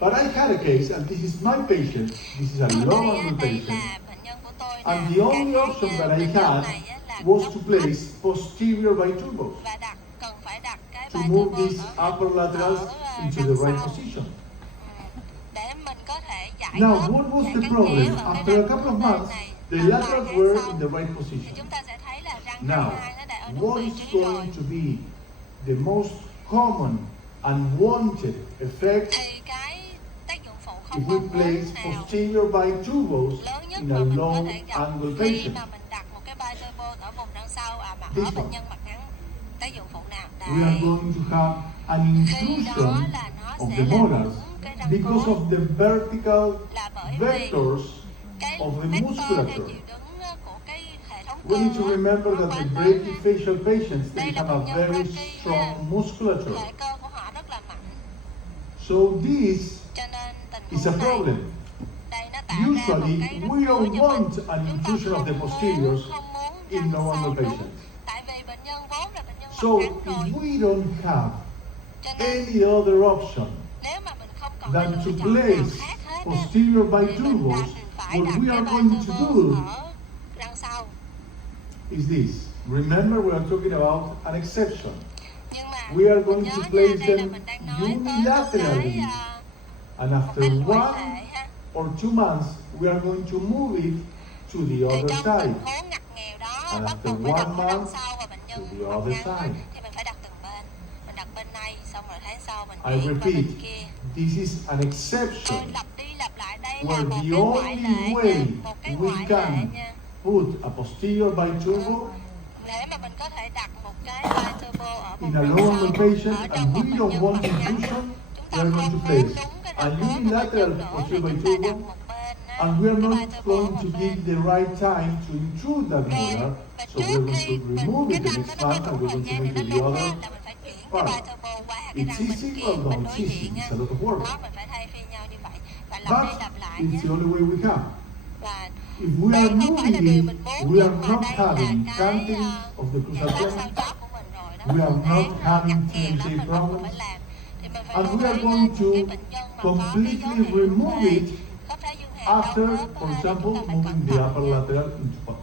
But I had a case, and this is my patient. This is a Ở low đây, angle đây patient. là bệnh nhân của tôi nè. And the only Cái option that I bệnh nhân had này á là was góc to thấp place posterior biturbos và cần phải đặt cái to move biturbo these ở upper laterals into the răng right sau. position. Để mình có thể giải Now, khớp, what was giải the cắn problem? chéo ở cái After a răng couple của of bên months, này. the Và vài laterals tháng were sau in the right thì position. chúng ta sẽ thấy là răng Now, hai nó đã ở đúng what vị is trí rồi. going to be the most common unwanted effect Thì cái tác dụng phụ if không we mong place muốn nào posterior biturbos lớn nhất in mà a mình có low thể gặp angle khi patient? mà mình đặt một cái biturbo ở vùng răng sau mà This ở bệnh one. nhân mặt ngắn. Tác dụng phụ nào? We are Đây. going to have an Khi đó intrusion là nó of sẽ the làm molars đúng cái răng because cối, of the vertical là bởi vì vectors cái of the vector hay musculature. chiều đứng của cái hệ thống We need to cơ remember nó that quá the lớn brachyfacial patients, Đây they là have a bệnh nhân very brachy strong musculature. hệ cơ của họ rất là mạnh. So this Cho nên tình is a huống này problem. đây nó tạo ra một Usually, cái rắc we rối don't cho mình. want an Chúng ta intrusion of the posteriors không muốn in răng normal sâu đúng. patients. Tại vì bệnh nhân vốn là bệnh nhân So mặt trắng rồi. if we don't have Cho nên any other option nếu mà mình không còn than cái to lựa chọn nào place khác hết á, posterior thì mình biturbals, phải what đặt we cái are going to biturbal do ở răng sau. is this. Remember, we are talking about an exception. Nhưng mà We are mình going nhớ to nha, place đây là them mình đang nói tới một unilaterally. cái And một after cái ngoại one lệ ha. or 2 months, we are going to move it to the Thì other trong side. tình huống ngặt nghèo đó And bắt after buộc phải đặt one ở răng month, sau và bệnh nhân to the hoặc other ngắn á, side. thì mình phải đặt từng bên. Mình đặt bên này xong rồi tháng sau mình I chuyển qua repeat, bên kia. this is an Tôi exception lặp đi lặp lại đây là where một the cái ngoại only lệ way nha, một cái we ngoại lệ can nha. put a posterior biturbal Để mà mình có thể đặt một cái biturbal ở in vùng a răng normal sau patient ở and trong một we bệnh don't nhân want mặt ngắn, intrusion, chúng we ta are going không to muốn place đúng cái a răng mối của bệnh unilateral nhân nữa thì posterior chúng ta đặt biturbal, một bên á, and we are cái not biturbal ở going một to bên. give the right time to intrude that Rồi, molar, và so trước we're going khi to remove cái it the răng next đó nó month có and đủ we're thời going to gian move để to nó the đúng other á, là mình phải chuyển cái part. biturbal qua cái It's răng bên easy? kia, Well, no, bên it's đối easy. diện á. It's a lot of work. Đó, mình phải thay phiên nhau như vậy và lặp But đi lặp lại it's nhé. the only way we can. Và If we đây are không phải là moving điều it, mình muốn, we are nhưng mà not đây là having cái cantings of the giải pháp crusade, sau chót của mình rồi đó. We are Phương not án having ngặt nghèo đó TMJ mình bắt buộc problems. phải làm. Thì mình phải And lưu we are ý going những cái to bệnh nhân mà có cái dấu completely hiệu remove về it khớp thái dương hàm đau after, khớp for á, thì example, chúng ta phải moving cẩn the thận upper nha. lateral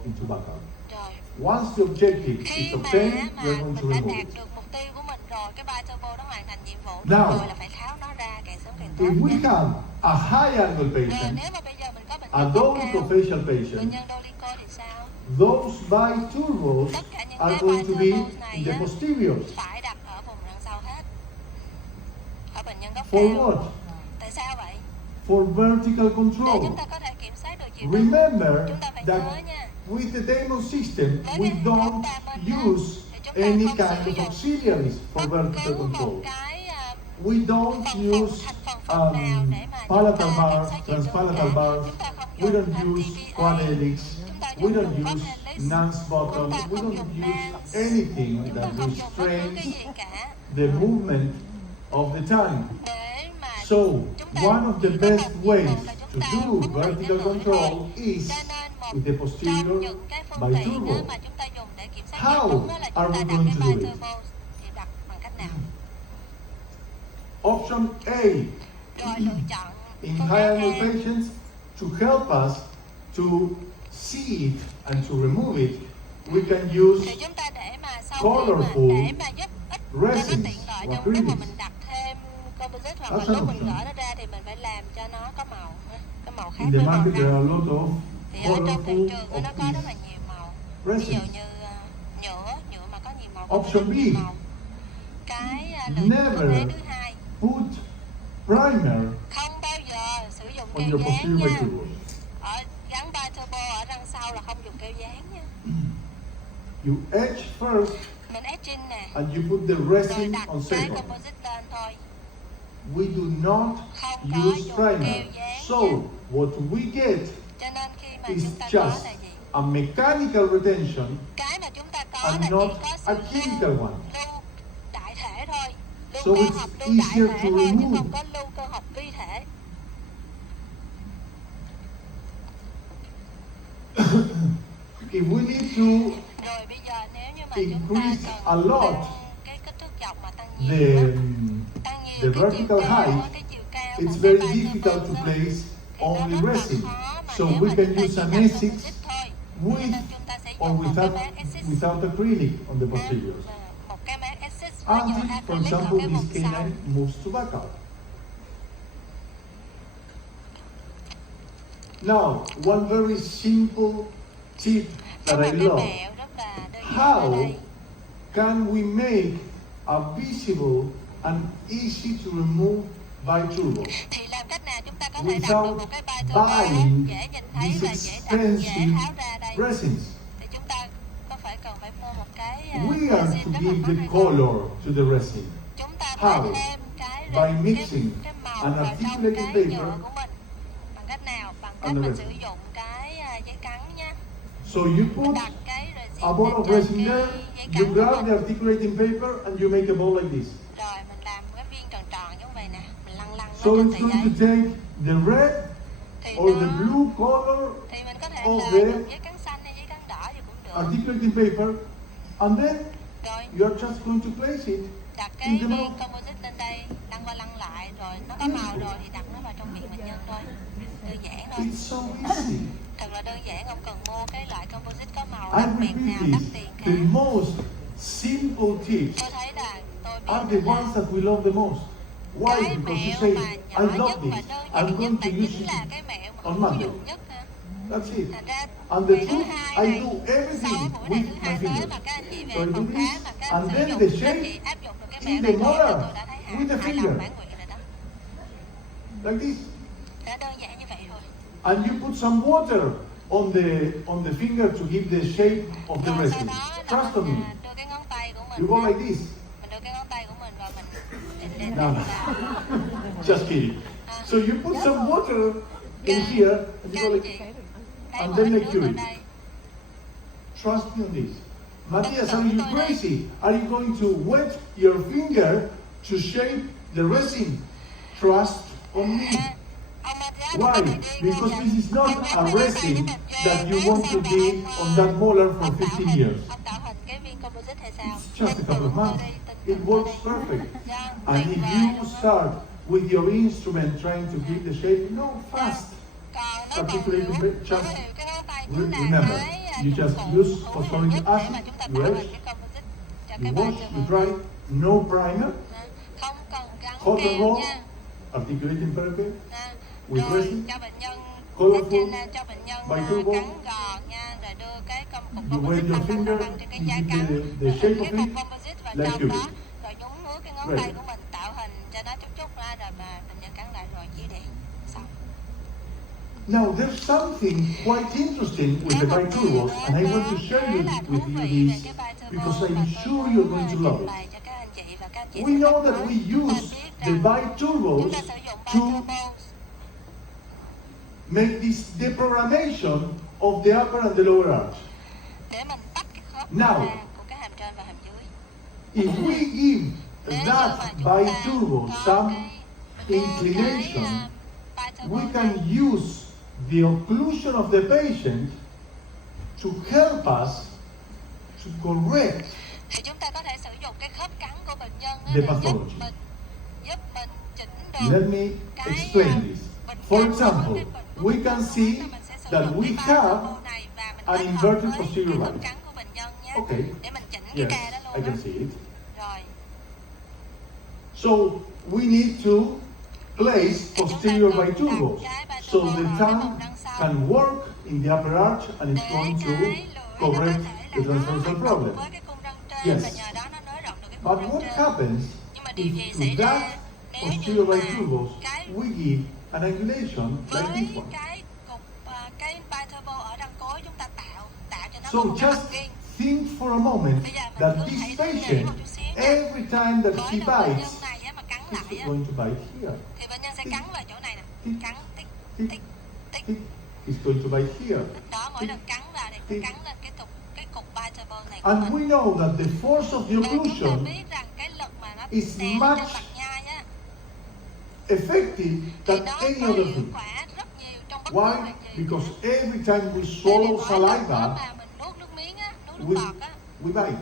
into buccal. Rồi. Once the objective is Khi obtained, mà we are going mình to đã remove đạt it. được mục tiêu của mình rồi, cái biturbal nó hoàn thành nhiệm vụ Now, rồi là phải tháo nó ra càng sớm càng tốt If we nha. have a high angle Rồi patient, nếu mà bây giờ mình có bệnh a nhân cấp cao, dolichofacial bệnh patient, nhân dolicho thì sao? those biturbals Tất cả những are cái going to be biturbals in này the á, posteriors. phải đặt ở vùng răng sau hết. Ở bệnh nhân góc For cao. what? Tại sao vậy? For vertical Để chúng control. ta có thể kiểm soát được chiều đứng. Remember Chúng ta phải nhớ that nha. with the Damon system, Với we cái don't hệ thống đa bên á, use thì chúng ta any không kind sử of dụng auxiliaries for bất vertical cứ một control. cái We don't thành phần use nào để mà chúng palatal ta kiểm bars, soát chiều đứng transpalatal cả. bars. Chúng ta không We dùng don't use TVA, quad helix. chúng ta We không don't dùng use cốt helix, Nance chúng bottom. ta We không don't dùng use Nance, anything chúng ta that không dùng bất cứ restrains cái gì cả the movement of the tongue. để mà So, chúng ta one of the chỉ có best một nhiệm ways vụ là to chúng ta do huấn luyện vertical cái lưỡi control thôi. is Cho nên một with the trong posterior những cái phương tiện đó biturbal. mà chúng ta dùng để kiểm soát How chiều đứng đó là are chúng we ta đặt going cái to do it? biturbal thì đặt bằng cách nào? Option A, Rồi lựa chọn in phương high án angle A. patients, to help us to see it and to remove it, we can use Thì chúng ta để mà sau khi mà colorful để mà giúp ích cho nó resins tiện lợi or trong lúc mà acrylics. mình đặt thêm composite hoặc là That's an lúc mình option. gỡ nó ra thì mình phải làm cho nó có màu ha, cái màu khác In với the màu market, there are a răng. lot of Thì ở trong thị colorful trường nó of có rất là these nhiều màu. Ví dụ resins. như nhựa mà có nhiều màu, Option composite nhiều B. màu. Cái lựa chọn phương án thứ hai, Put primer không bao giờ sử dụng on keo your dán posterior nha. biturbal. Ở gắn biturbal ở răng sau là không dùng keo dán nha. You etch first Mình etching nè, and you put the rồi resin đặt on cái second. composite lên thôi. We do not Không có use dùng primer. keo dán So, nha. what we get Cho nên khi mà is chúng ta có just là gì? a mechanical retention Cái mà chúng ta có and là not chỉ có a sự chemical one. lưu đại thể thôi. Lưu So cơ it's học lưu đại easier thể to thôi chứ remove. không có lưu cơ học vi thể. If we need to Rồi bây giờ nếu như mà chúng ta increase a cần lot tăng cái kích thước dọc mà tăng the, nhiều á, tăng nhiều the cái chiều vertical cao á, height, cái chiều cao it's của cái very biturbal difficult to á, place thì nó only rất là resin. khó mà So nếu we mà can chúng ta use chỉ an đặt Essex composite thôi. Cho with nên chúng ta sẽ or dùng một cái without, mát Essex. without acrylic on the posteriors. Một cái mát Essex với nhiều Until, for acrylic ở example, cái this vùng sau. canine moves to buccal. Now, one very simple tip Có that một I cái love. mẹo rất là đơn giản ở How đây. can we make a visible and easy to remove biturbal Thì làm cách nào chúng ta có thể đặt được without một cái biturbal buying dễ nhìn thấy these và dễ đặt, dễ expensive tháo ra đây? resins? Thì chúng ta có phải cần phải mua một cái We are resin to rất là give mắc the hay không? color to the resin Chúng ta How? phải thêm cái By mixing cái màu an vào trong articulated cái paper nhựa của mình. Bằng cách nào? Bằng cách and the mình resin. sử dụng cái giấy cắn nha. So you Mình put đặt cái resin a ball of lên resin trên there, cái giấy you cắn của grab the mình. articulating paper and you make a ball like this. Rồi mình làm cái viên tròn tròn như vậy nè, mình lăn So trên it's tờ going giấy. to take the red Thì or the nó blue color thì mình có thể of là the dùng giấy trắng xanh hay giấy trắng đỏ gì cũng được. articulating paper, and then Rồi you are just going to place it đặt in cái the viên mouth. composite lên đây, lăn qua lăn lại, rồi nó có màu rồi thì đặt nó vào trong miệng bệnh nhân thôi. Đơn giản thôi. It's so easy. Thật là đơn giản, không cần mua cái loại composite có màu I đặc biệt nào repeat đắt this, tiền cả. the most simple tips Tôi thấy là tôi are biết the là ones that we love the most. Why? cái Because you mẹo say, mà I nhỏ nhất love và this. đơn I'm giản nhất going to lại use chính it là cái mẹo mà on hữu Monday. dụng nhất ha. That's it. Thành ra And the ngày thứ truth, hai I này, do sau everything buổi này with thứ my hai tới fingers. mà các anh chị về So I do phòng khám this, mà các and anh sử then dụng the các shape chị áp dụng được cái in mẹo the này thôi là molar tôi đã thấy with the hài lòng finger. mãn nguyện rồi đó. Like this. Đã đơn giản như vậy thôi. And you put some water on the finger to give the shape of the Rồi sau resin. đó là Trust on mình me. đưa cái ngón tay của You mình go ra. like this. Mình đưa cái ngón tay của mình và mình No, no. Just kidding. So you put some water in here, and you go like, and then like you. Trust me on this. Matthias, are you crazy? Are you going to wet your finger to shape the resin? Trust on me. Why? Because this is not a resin that you want to be on that molar for 15 years. Ông tạo hình cái viên composite hay sao? It's just a couple of months. It works perfect. And if you start with your instrument trying to give the shape, no, fast. Còn nó còn Articulating nữa, just nó hiểu cái ngón tay cũng là remember, cái you just use hữu phosphoric nhất để mà acid, chúng ta you tạo etch, hình cái composite cho you cái wash, base you dry, no primer, không cần gắn hot and keo roll, nha. articulating paper, with Rồi resin, cho bệnh nhân colorful, cho bệnh nhân by turbo. cắn gòn nha, rồi đưa cái cục You wave composite your finger, lăn trên cái you giá give cắn, the rồi shape cái of cục it, composite vào like trong you đó, do. rồi nhúng nước cái ngón Right. tay của mình tạo hình cho nó chút chút ra, rồi mà bệnh nhân cắn lại rồi chia đèn xong. Now there's something quite interesting with the biturbos, and I want to share with you this because I'm sure you're going to love it. We know that we use the biturbos to make this deprogrammation of the upper and the lower arch. Để mình tách cái khớp Now, ra của cái hàm trên và hàm dưới. If we give that biturbo some inclination, we can use the occlusion of the patient to help us to correct Thì chúng ta có thể sử dụng cái khớp cắn của bệnh nhân the để pathology. giúp mình chỉnh được Let me explain this. For example, we can see that we have an inverted posterior right. Okay. Để mình chỉnh cái Yes, ca đó I luôn can đó. see it. Rồi. So we need to place posterior biturbos so the tongue can work in the upper arch and it's going to correct the transversal problem. Yes. But what happens if to that posterior biturbos we give an angulation like Với this one? cái biturbo ở răng cối chúng ta tạo cho nó So có một cái just mặt kiên. think for a moment that this patient, every time that he bites, is going to bite here. Thì bệnh nhân sẽ cắn vào chỗ này nè, cắn tích Tick, tích tích. tick. He's going to bite here. Đó, mỗi lần cắn vào thì cứ cắn lên cái cục biturbo này của And mình. we know that the force of the Và chúng ta occlusion biết rằng cái lực mà nó is đè lên much trên mặt nhai á, effective thì than nó any có other hiệu thing. quả rất nhiều trong bất cứ Why? việc gì. Because every time we Tại vì swallow mỗi lần saliva, mà mình nuốt nước miếng á, nuốt nước we, bọt á, we bite.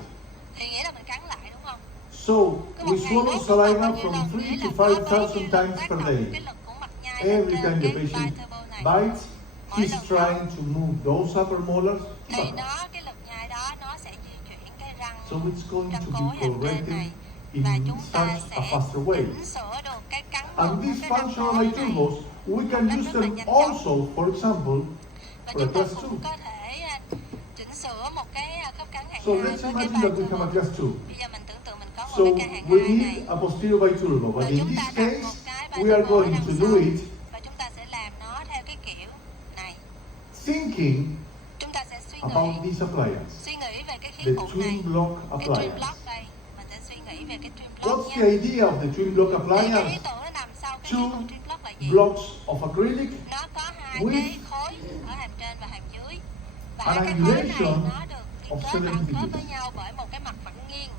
thì nghĩa là mình cắn lại đúng không? So we swallow saliva from 3 to 5,000 times per day. Cái lực của mặt nhai Every lên time the trên cái patient biturbo này. bites, he's trying to move those upper molars Thì back. cái lực nhai đó nó sẽ di chuyển cái răng So it's going răng to cối be hàm trên corrected này in và chúng ta such a sẽ faster way. chỉnh sửa được cái cắn And của these cái răng functional cối này. biturbos, we can use them also, for example, Và for a chúng ta class 2. cũng có thể chỉnh sửa một cái khớp cắn hàng So hai let's với cái imagine that we have a biturbo. class 2. Bây giờ mình tưởng tượng mình có một So cái ca hàng we hai này. need a posterior biturbo, but Rồi in chúng this ta đặt case, một cái we are biturbo ở going đằng to sau do it và chúng ta sẽ làm nó theo cái kiểu này. thinking Chúng ta sẽ suy about nghĩ this appliance, về cái the khí cụ này. twin block Cái twin appliance. block đây, mình sẽ suy nghĩ về cái twin block What's nha. the idea of the twin block Thì cái ý appliance? tưởng nó nằm sau cái khí Two cụ twin block là gì? blocks of acrylic Nó có hai with cái khối ở hàm trên và hàm dưới. Và an hai cái khối này angulation nó được of liên kết 70 khớp với degrees. nhau bởi một cái mặt phẳng nghiêng.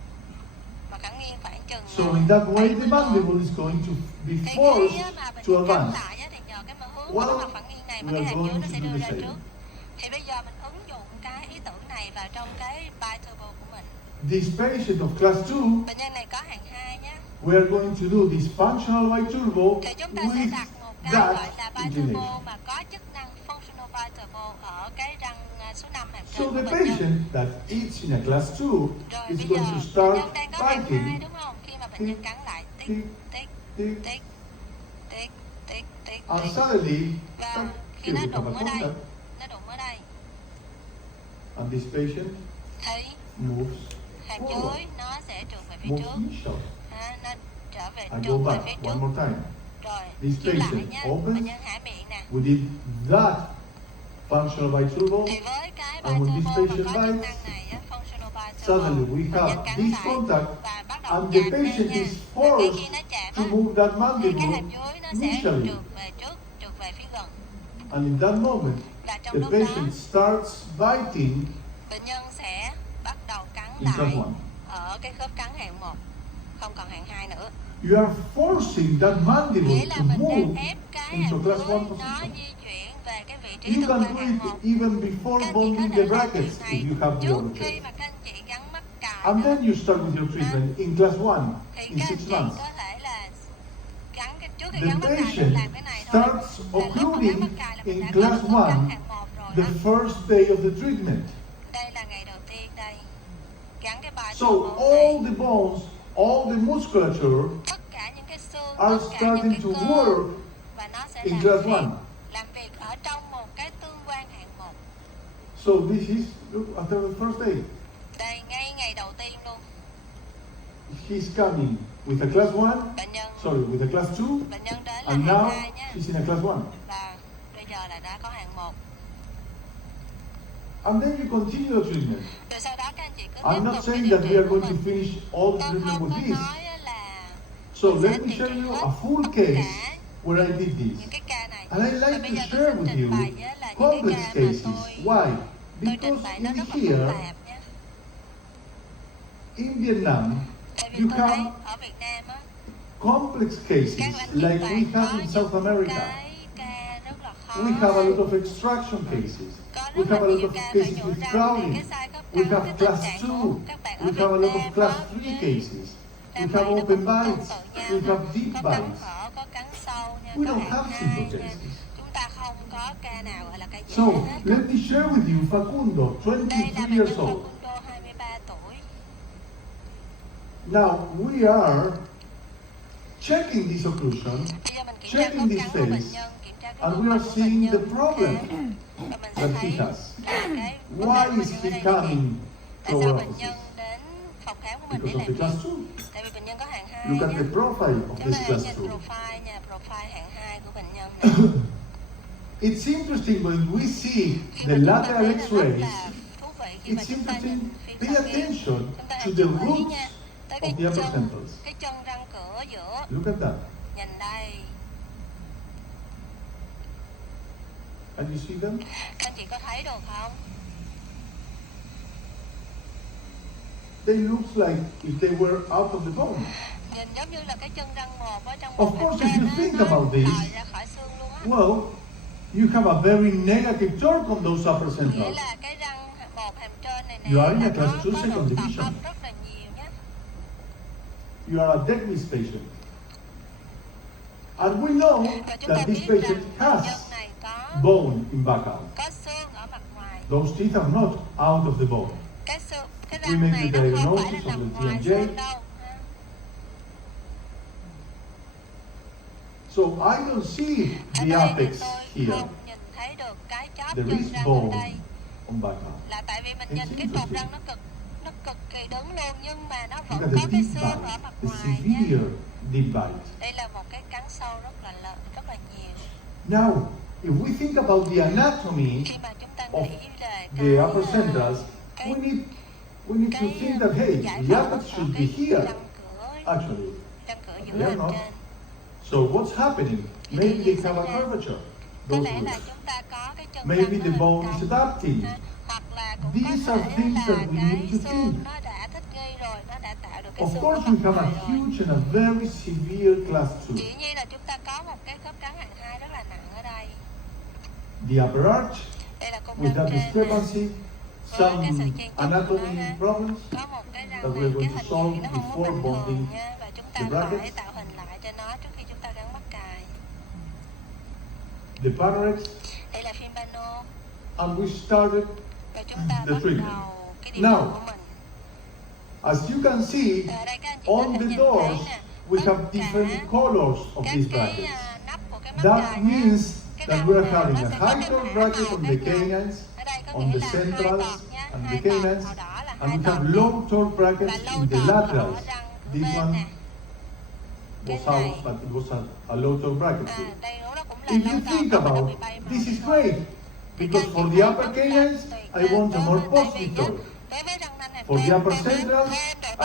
Mặt phẳng nghiêng khoảng chừng So in that way, the 70 độ. mandible is going to be Thì forced khi mà to cắn advance. lại á, thì nhờ cái hướng của cái mặt phẳng nghiêng này mà we cái are hàm dưới going nó to sẽ do đưa the ra same. trước. Thì bây giờ mình ứng dụng cái ý tưởng này vào trong cái bài turbo của mình. This patient of class 2, Bệnh nhân này có hạng 2 nhé. we are going to do this functional biturbo Thì chúng ta sẽ with đặt một cái that gọi là bi turbo inclination. mà có chức năng functional bi turbo ở cái răng số 5 hàm So trên của the bệnh nhân. patient that is in a class 2 Rồi is bây going giờ to bệnh start nhân đang có hạng 2 biting, đúng không? Khi mà bệnh nhân cắn lại tích tick, tích tick, tích tích tích tích and tích. suddenly, Và khi here nó we have đụng a ở đây, contact, nó đụng ở đây and this patient thì moves hàm forward, dưới nó sẽ trượt về phía moves trước. initial, Nó trở về and trượt go về back phía one trước. more time. Rồi This chiếu lại patient nha. opens. Bệnh nhân há miệng nè. We did that functional biturbo, Thì với cái bi and when this turbo mà patient có chức bites, năng này á, functional bi turbo, suddenly we bệnh nhân have cắn this lại contact, và bắt đầu and the chạm đây patient nha. is Và ngay forced khi nó chạm to á, move that thì cái mandible hàm dưới nó sẽ initially. trượt về trước, trượt về phía gần. And in that moment, Và trong the lúc đó, patient starts biting bệnh nhân sẽ bắt đầu cắn in class lại 1. ở cái khớp cắn hạng 1, không còn hạng 2 nữa. You are forcing that mandible Nghĩa là to mình đang move ép cái into hàm class dưới 1 nó position. di chuyển về cái vị trí You tương can quan do hạng 1. it even before Các anh chị có bonding thể the làm brackets việc if này you have the trước other khi mà các anh chị gắn mắc cài And nữa. then you start with your treatment in class 1 Thì in các anh 6 chị months. có thể là gắn cái trước khi The gắn mắc cài mình patient làm cái này thôi. starts Là lúc mà gắn occluding mắc cài là mình in đã có class được khớp cắn 1 hạng 1 rồi the đó. first day of the treatment. Đây là ngày đầu tiên đây. Gắn cái bài So turbo all này. the bones, all the musculature Tất cả những cái xương, are tất cả những starting cái to cơ work và nó sẽ in class 1. làm việc ở trong một cái tương quan hạng 1. So this is look, after the first day. Đây ngay ngày đầu tiên luôn. He's coming with a class 1, Bệnh nhân with a class 2, bệnh nhân đến là and hạng now 2 nhé. he's in a class 1. Và bây giờ là đã có hạng 1. And then you continue the treatment. Rồi sau đó các anh chị cứ I'm tiếp not tục cái saying điều that trị we are của going to mình. finish all the Con treatment không with có this. nói á là So mình sẽ let me điều show trị you hết a full tất case cả where I did this. những cái ca này. And I Và like bây to giờ tôi share xin with trình you bày á là những cái complex ca mà cases. Why? tôi trình Because bày nó in rất là phức here, tạp nhé. in Vietnam, Tại vì you tôi thấy have ở Việt Nam á, complex cases các anh like chị we có have in South những America. cái ca rất là khó. We have a lot of extraction cases. Có We rất have là a lot nhiều of ca phải cases nhổ with răng crowding. cái sai khớp We cắn, have cái class tình trạng 2. của các bạn ở We have a Việt lot of Nam class á, 3 với cases. We Nam have Mỹ nó open cũng tương bites. tự nhau We nha. have deep Có cắn bites. hở, có cắn sâu nha, We có don't hạng have 2 simple nha. cases. Chúng ta không có ca nào gọi là ca dễ So hết. let me share with you Facundo, Đây là 23 bệnh years nhân old. Facundo 23 tuổi. Now we are checking this occlusion, Bây giờ mình kiểm tra checking khớp this cắn của bệnh phase, nhân, kiểm tra cái and gương we mặt are của bệnh seeing nhân the problem khám. Và mình sẽ that thấy he has. cái vấn đề của Why bệnh is nhân ở he đây là gì? coming Tại to sao our bệnh nhân office? đến phòng khám của mình để Because of the làm class gì? 2. Tại vì bệnh nhân có hạng 2 Look at nhé. the profile of Chúng this ta hãy class nhìn 2. profile nha, profile hạng 2 của bệnh nhân này. It's interesting when we see Khi the mà chúng ta lateral thấy là rất x-rays, là thú vị khi mà it's chúng ta nhìn interesting. phim Pay sau phim. attention Chúng ta to hãy the chú ý roots nha, tới of the upper chân, temples. cái chân răng cửa giữa. Look at that. Nhìn đây, Can you see them? các anh chị có thấy được không? They look like if they were out of the bone. Nhìn giống như là cái chân răng một ở trong Of một course, hàm if you trên think á, nó about this, lòi ra khỏi xương luôn á. Well, you have a very negative torque on those upper Nghĩa centers. là cái răng một hàm trên này nè You are in là a class nó 2 có second độ tập division. âm rất là nhiều nhé. You are a Deglis patient. And we know Và chúng ta that this biết rằng patient bệnh has nhân này bone in back out. có xương ở mặt ngoài. Those teeth are not out of the bone. Cái xương, cái We răng make này the nó không phải là diagnosis of nằm the ngoài TMJ. xương đâu. Ha. So I don't see Ở the đây apex thì tôi here. không nhìn thấy được cái chóp There chân is răng ở bone đây. on back out. Là tại vì mình It's nhìn cái cột interesting. răng nó cực kỳ đứng luôn nhưng mà nó Look vẫn at có the cái deep xương ở bite, mặt the ngoài nhé. severe deep bite. Đây là một cái cắn sâu rất là lớn, rất là nhiều. Now, if we think about the anatomy Khi mà chúng ta of nghĩ về the upper cái centers, we need to think that hey, giải the phẫu apex ở should be cái here. răng cửa, Actually, răng cửa they giữa are hàm not. trên. So what's happening? Maybe they have a curvature. Có Those lẽ là roots. chúng ta có cái chân Maybe răng the nó bone hình is cong. adapting. Ha, hoặc là cũng These có are thể things là that we cái need to xương think. nó đã thích nghi rồi, nó đã tạo được cái Of xương course, ở we mặt have a ngoài rồi. huge and a very severe class 2. Dĩ nhiên là chúng ta có một cái khớp cắn the upper arch Đây là cung with răng that trên nè. discrepancy, Với cái sự some chen chúc của nó anatomy ha. problems Có một cái răng that này, we're cái going to hình solve dạng nó không có before bình bonding thường nha, và chúng ta the phải brackets. tạo hình lại cho nó trước khi chúng ta gắn mắc cài. The Panorex, Đây là phim pano and we started và chúng ta the bắt treatment. đầu cái điều trị Now, của mình. as you can see, Ở đây các anh chị có on thể the nhìn doors thấy nè, we tất have cả different colors of các these cái brackets. nắp của cái mắc That cài means cái that răng we are nào having nó a sẽ có cái high tone mã bracket màu on khác the nhau. canines, Ở đây có on nghĩa the là hai centrals tọt nha, and hai the tọt canines, màu đỏ là and hai we tọt have nè. low tone Và brackets lâu in the tọt ở laterals. răng This bên one nè. was Cái out, này. but it was a low tone bracket too. Đây nó cũng là If lâu you tọt think đó, mà nó about, bị bay màu this đi is thôi. great, Thì because các for anh the chị upper thấy canines, rất là I want a more tại vì positive tone. đối với răng nanh này For the upper centrals,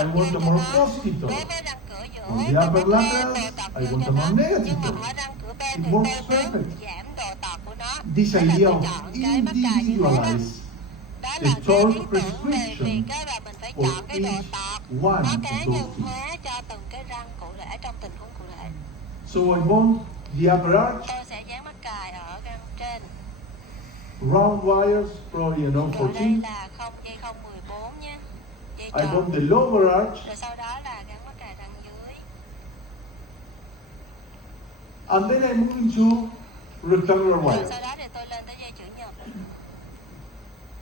I want a more đối positive tone. với răng cửa giữa For the upper laterals, I want a more negative nhưng mà tone. ở răng cửa bên It thì works tôi muốn perfect. giảm độ tọt của nó. This Thế là idea tôi of chọn cái mắc cài như thế đó. individualized Đó a là cái tone ý tưởng về prescription việc á là mình phải for chọn cái độ each tọt one nó of cá those nhân teeth. hóa cho từng cái răng cụ thể trong tình huống cụ thể. So I bond the upper arch, Tôi sẽ dán mắc cài ở răng trên. round wires, probably an Rồi đây 014. là dây 014 nhé. Dây I tròn. bond the lower arch, Rồi sau đó là gắn mắc cài răng dưới. and then I move into rectangular Rồi wire. sau đó thì tôi lên tới dây chữ nhật.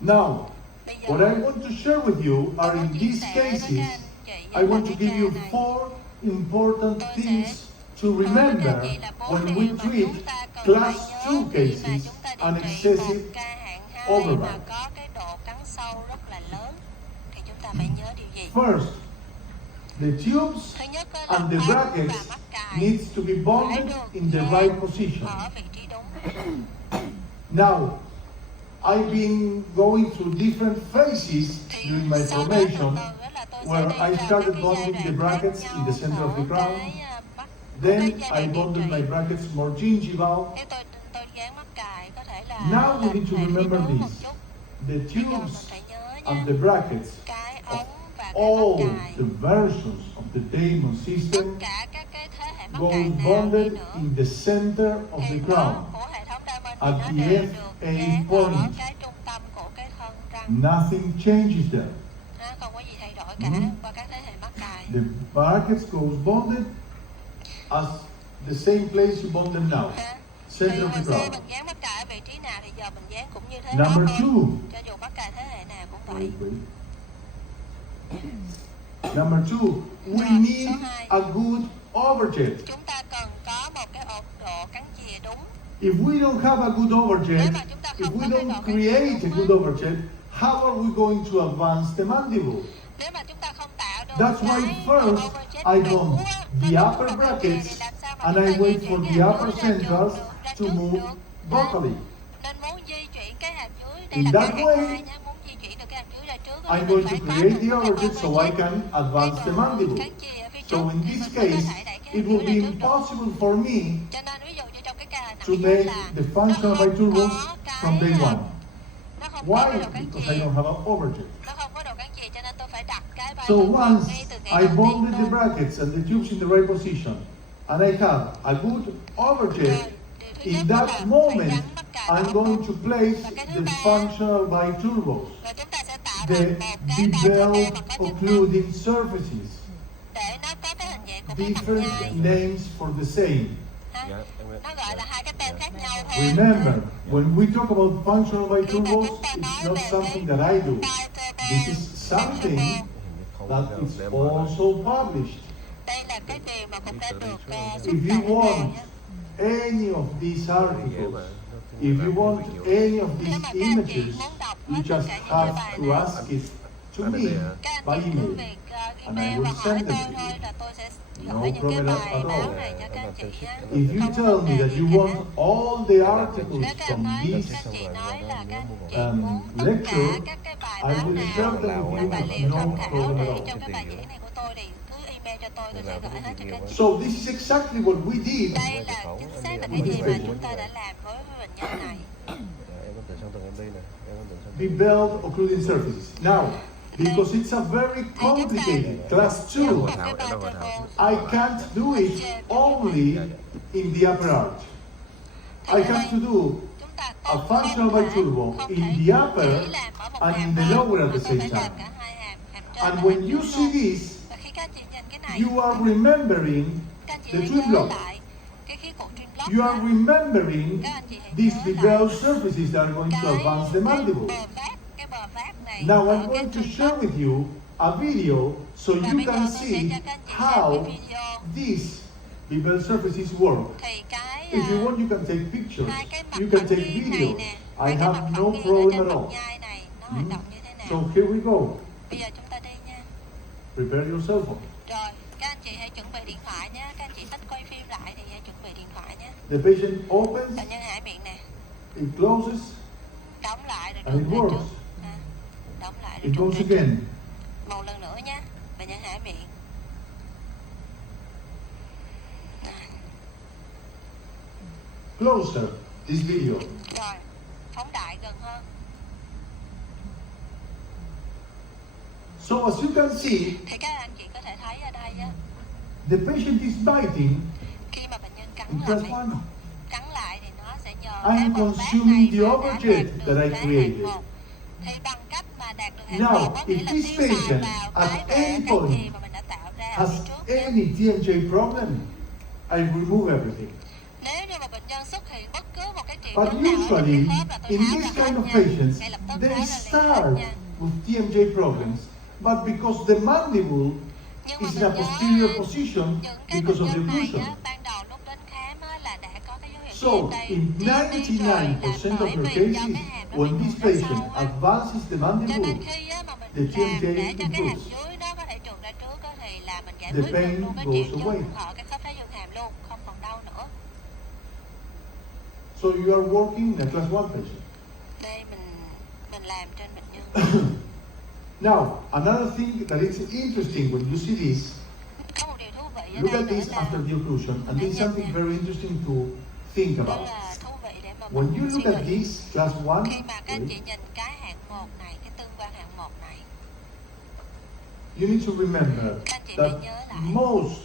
Now, Bây giờ what I want to share with you tôi are muốn in chia these sẻ với các cases, anh chị I với want lại to cái give you ca này. 4 important Tôi things sẽ to nói với các anh remember chị là 4 when điều we mà treat chúng ta cần class phải nhớ 2 khi mà cases chúng ta and điều trị một excessive ca hạng 2 overbite. mà có cái độ cắn sâu rất là lớn thì chúng ta phải nhớ điều gì? First, the tubes Thứ nhất là and the ống và brackets mắc cài needs to be phải bonded được in the dán right position. ở vị trí đúng. Now, I've been going through different phases Thì during my sau đó từ formation từ á là tôi sẽ where đi I vào các started cái bonding giai the đoạn brackets khác in the center nhau of the ở crown. cái Then giai I đoạn điều bonded trị. my brackets more gingival. Nếu tôi dán mắc cài có thể là Now we need to về phía remember trước một this. chút. The Bây giờ mình tubes phải nhớ and nha, the brackets cái of ống và cái all mắc cài, the versions of the Damon tất system cả các cái thế hệ mắc goes cài nào đi bonded nữa in the center of thì the nó crown. của hệ thống Diamond At thì nó the đều được FA dán point. ở cái trung tâm của cái thân răng. Nothing changes there. Nó không có gì thay đổi cả qua các thế hệ mắc cài. The brackets goes bonded as the same place you bond them now. Ha. Center Thì of the hồi xưa crown. mình dán mắc cài ở vị trí nào thì giờ mình dán cũng như thế Number đó thôi. 2. Cho dù mắc cài thế hệ nào cũng vậy. Wait. Number 2, we need a good overjet. Chúng ta cần có một cái độ cắn chìa đúng. If we don't have a good overjet, if we don't create a good overjet, how are we going to advance the mandible? Nếu mà chúng ta không tạo được That's why cái first overjet I đủ bond á, the cái upper độ cắn chìa brackets thì làm sao mà and chúng I ta wait di for chuyển the cái hàm upper dưới ra centrals trước, ra to trước move được. vocally. Nên muốn di chuyển cái hàm dưới, đây In là that cái way, hạng 2 nhé, muốn di chuyển được cái hàm dưới ra trước thì I'm mình going phải to có create được the cái overjet so I overjet. can Cái advance the độ mandible. cắn chìa ở phía So trước in thì this mình mới có case, thể đẩy cái it hàm dưới will ra be trước được. impossible for me Cho nên ví dụ như trong cái ca to nãy make là the functional nó biturals không có from day cái one. nó không có Why? cái độ cắn Because I chìa, don't have an overjet. nó không có độ cắn chìa cho nên tôi phải đặt cái So biturals once ngay từ ngày I đầu tiên bonded the luôn. brackets and the tubes in the right position, and I have a good overjet, in that moment I'm going to place the functional biturals, Và chúng ta sẽ tạo the thành một cái bevel biturbo mà có chức năng occluding surfaces, để nó có cái hình dạng của cái mặt different nhai. names for the same. Ha? Dạ, em biết. Nó gọi là hai cái tên khác nhau thôi. Remember, when we talk about functional biturals, it's not something that I do. This is something that is also published. Đây là cái điều mà cũng đã được xuất If bản you rồi want nhé. any of these Dễ articles, mà. if you want any of Nếu these mà các anh chị images, muốn đọc you hết tất just cả những cái have bài to này, ask it to me các by anh chị cứ email. việc And I email will và hỏi send tôi them to thôi you. là tôi sẽ No gửi những cái problem bài at báo all. này cho các anh chị nhé. If you Không có tell vấn me đề that gì you cả. want all the articles Nếu các from anh nói, this các chị nói là các anh chị um, muốn tất lecture, cả các cái bài I báo will nào share them là with tài you liệu no tham khảo problem để at all. trong cái bài giảng này của tôi thì cứ email cho tôi sẽ gửi hết cho các anh chị. So this is exactly what we did. Đây là chính xác là cái gì mà chúng ta đã làm với bệnh nhân này. Dạ, em có từ sang tuần em đi nè. Em có từ sang Beveled occluding surfaces. Now, because it's a very complicated class 2, Một cái biturbo. I can't do it only in the upper arch. I have to do Chúng ta a a functional right tool không in thể the upper chỉ làm ở một and hàm in the thôi, lower at mà the tôi same phải làm time. cả hai hàm, hàm trên And và when hàm you dưới see luôn. this, Và khi các anh chị nhìn cái này, you are remembering các anh chị the hãy twin nhớ block. lại cái khí cụ twin block You are đó. remembering Các anh chị hãy these nhớ beveled lại surfaces that are going to advance the mandible. cái bờ vát này Now ở I'm cái going to twin share block. with you a video so Và you bây giờ can tôi sẽ see cho các anh chị xem cái how video these beveled surfaces work. thì cái If you want, you can take pictures. hai cái mặt You can phẳng take nghiêng này video. nè, I hai cái mặt have phẳng no nghiêng ở problem trên at mặt all. nhai này nó hoạt động như thế nào. So here we go. Bây giờ chúng ta đi nha. Prepare your cell phone. Rồi, các anh chị hãy chuẩn bị điện thoại nhé. Các anh chị thích quay phim lại thì hãy chuẩn bị điện thoại nhé. The patient opens, Bệnh nhân hãy miệng nè, it closes, đóng lại rồi and it trùng lên works. trước. À, đóng lại rồi It trùng goes lên trước. again. Một lần nữa nhé. Bệnh nhân hãy miệng. Closer, this video. Rồi, phóng đại gần hơn. So as you can see, Thì các anh chị có thể thấy ở đây á, the patient is biting khi mà bệnh nhân cắn in lại, class 1. cắn lại thì nó sẽ nhờ I cái am bờ vát consuming này the mà đã overjet đạt that được I cái created. hàm một. Thì bằng cách mà đạt được hàm Now, một có nghĩa if là this tiêu xài patient vào at cái bờ any cái gì point mà mình đã tạo ra ở has phía trước nhé. any TMJ problem, I remove everything. Nếu như mà bệnh nhân xuất hiện bất cứ một cái triệu But chứng nào ở trong usually, cái khớp là tôi in tháo this ra kind hết of nha. patients, Ngay lập tức they tháo ra liền hết start nha. with TMJ problems, but because the mandible Nhưng mà is mình in a nhớ posterior position những cái because bệnh of the nhân này occlusion. á, ban đầu lúc đến khám á, là đã có cái dấu hiệu So, viêm đây. in Viêm đi rồi là 99% of bởi your vì do cases, cái hàm nó when bị this trượt ra patient sau á. advances the Cho mandible, nên khi á, mà mình the làm TMJ để cho cái hàm improves. dưới nó có thể trượt ra trước á, thì là mình giải The quyết được pain luôn cái goes triệu away. chứng ở cái khớp thái dương hàm luôn, không còn đau nữa. So you are working in a class 1 patient. Đây mình làm trên bệnh nhân. Now, another thing that is interesting when you see this, Có một điều thú vị ở look đây at nữa this là after the occlusion, and there's something very interesting to think rất about. là thú vị để mà When you mình look suy at nghĩ. this class 1, Khi mà các anh chị nhìn cái hạng 1 này, cái tương quan hạng 1 này, you need to remember các anh chị that phải nhớ lại, most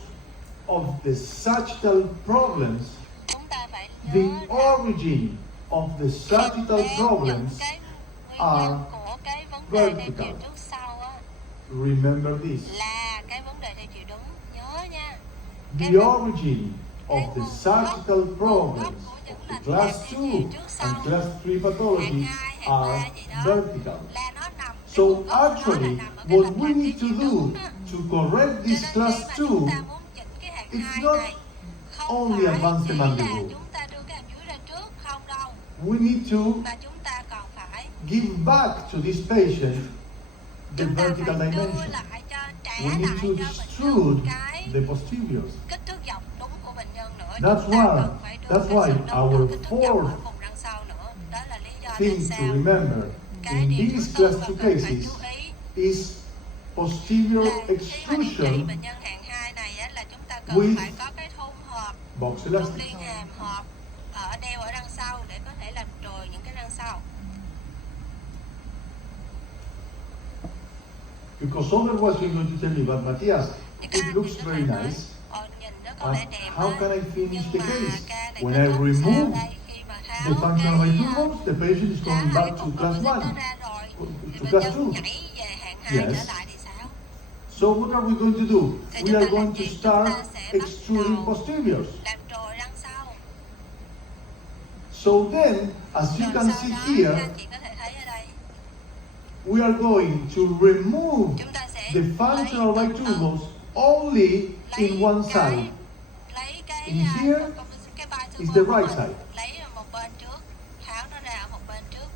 of the sagittal problems, chúng ta phải the nhớ rằng origin of the sagittal problems những cái nguyên are nhân của cái vấn đề theo vertical. chiều trước sau á, Remember this. là cái vấn đề theo chiều đúng. Nhớ nha. The origin of the sagittal problems of the class 2 and class 3 pathology are vertical. Là nó nằm So actually, what we need to do to correct this class 2, it's not only advance the mandible. chúng ta đưa cái hàm dưới ra trước không đâu, We need to mà chúng ta còn phải give back to this patient the chúng ta vertical phải đưa dimension. lại cho trả We lại need cho to bệnh extrude nhân cái the posteriors. kích thước dọc đúng của bệnh nhân nữa. That's Chúng ta why- cần phải đưa that's cái why sự đóng our đổi kích thước dọc ở fourth vùng răng sau nữa. Đó là lý do tại Thing to sao remember cái in điều thứ these tư class mà 2 cần phải cases chú ý is posterior là khi mà điều trị extrusion bệnh nhân hạng 2 này á, là chúng ta cần with phải có cái thun hợp, box thun elastic. liên hàm hợp ở đeo ở răng sau để có thể làm trồi những cái răng sau. Because otherwise you're going to tell me, but Matthias, Thì các it anh looks chị có very thể nói, nice. nhìn nó có And vẻ đẹp how á, can I finish nhưng the mà case? ca này When kết I thúc sao remove đây? Khi mà the tháo functional cái vitruvials, the patient is tháo going hai back cái to cục class 1. composite đó ra rồi thì to bệnh class nhân 2. nhảy về hạng 2 trở Yes. lại thì sao? So what are we going to do? Thì We chúng are ta going làm to gì? Chúng start ta sẽ bắt extruding đầu posteriors. làm trồi răng sau. So then, as you Rồi can sau see đó các here, anh chị có thể thấy ở đây, we are going to remove chúng ta sẽ the functional vitruvials only in one side. lấy cái In here cái bài is the right side. lấy ở một bên trước, tháo nó ra ở một bên trước.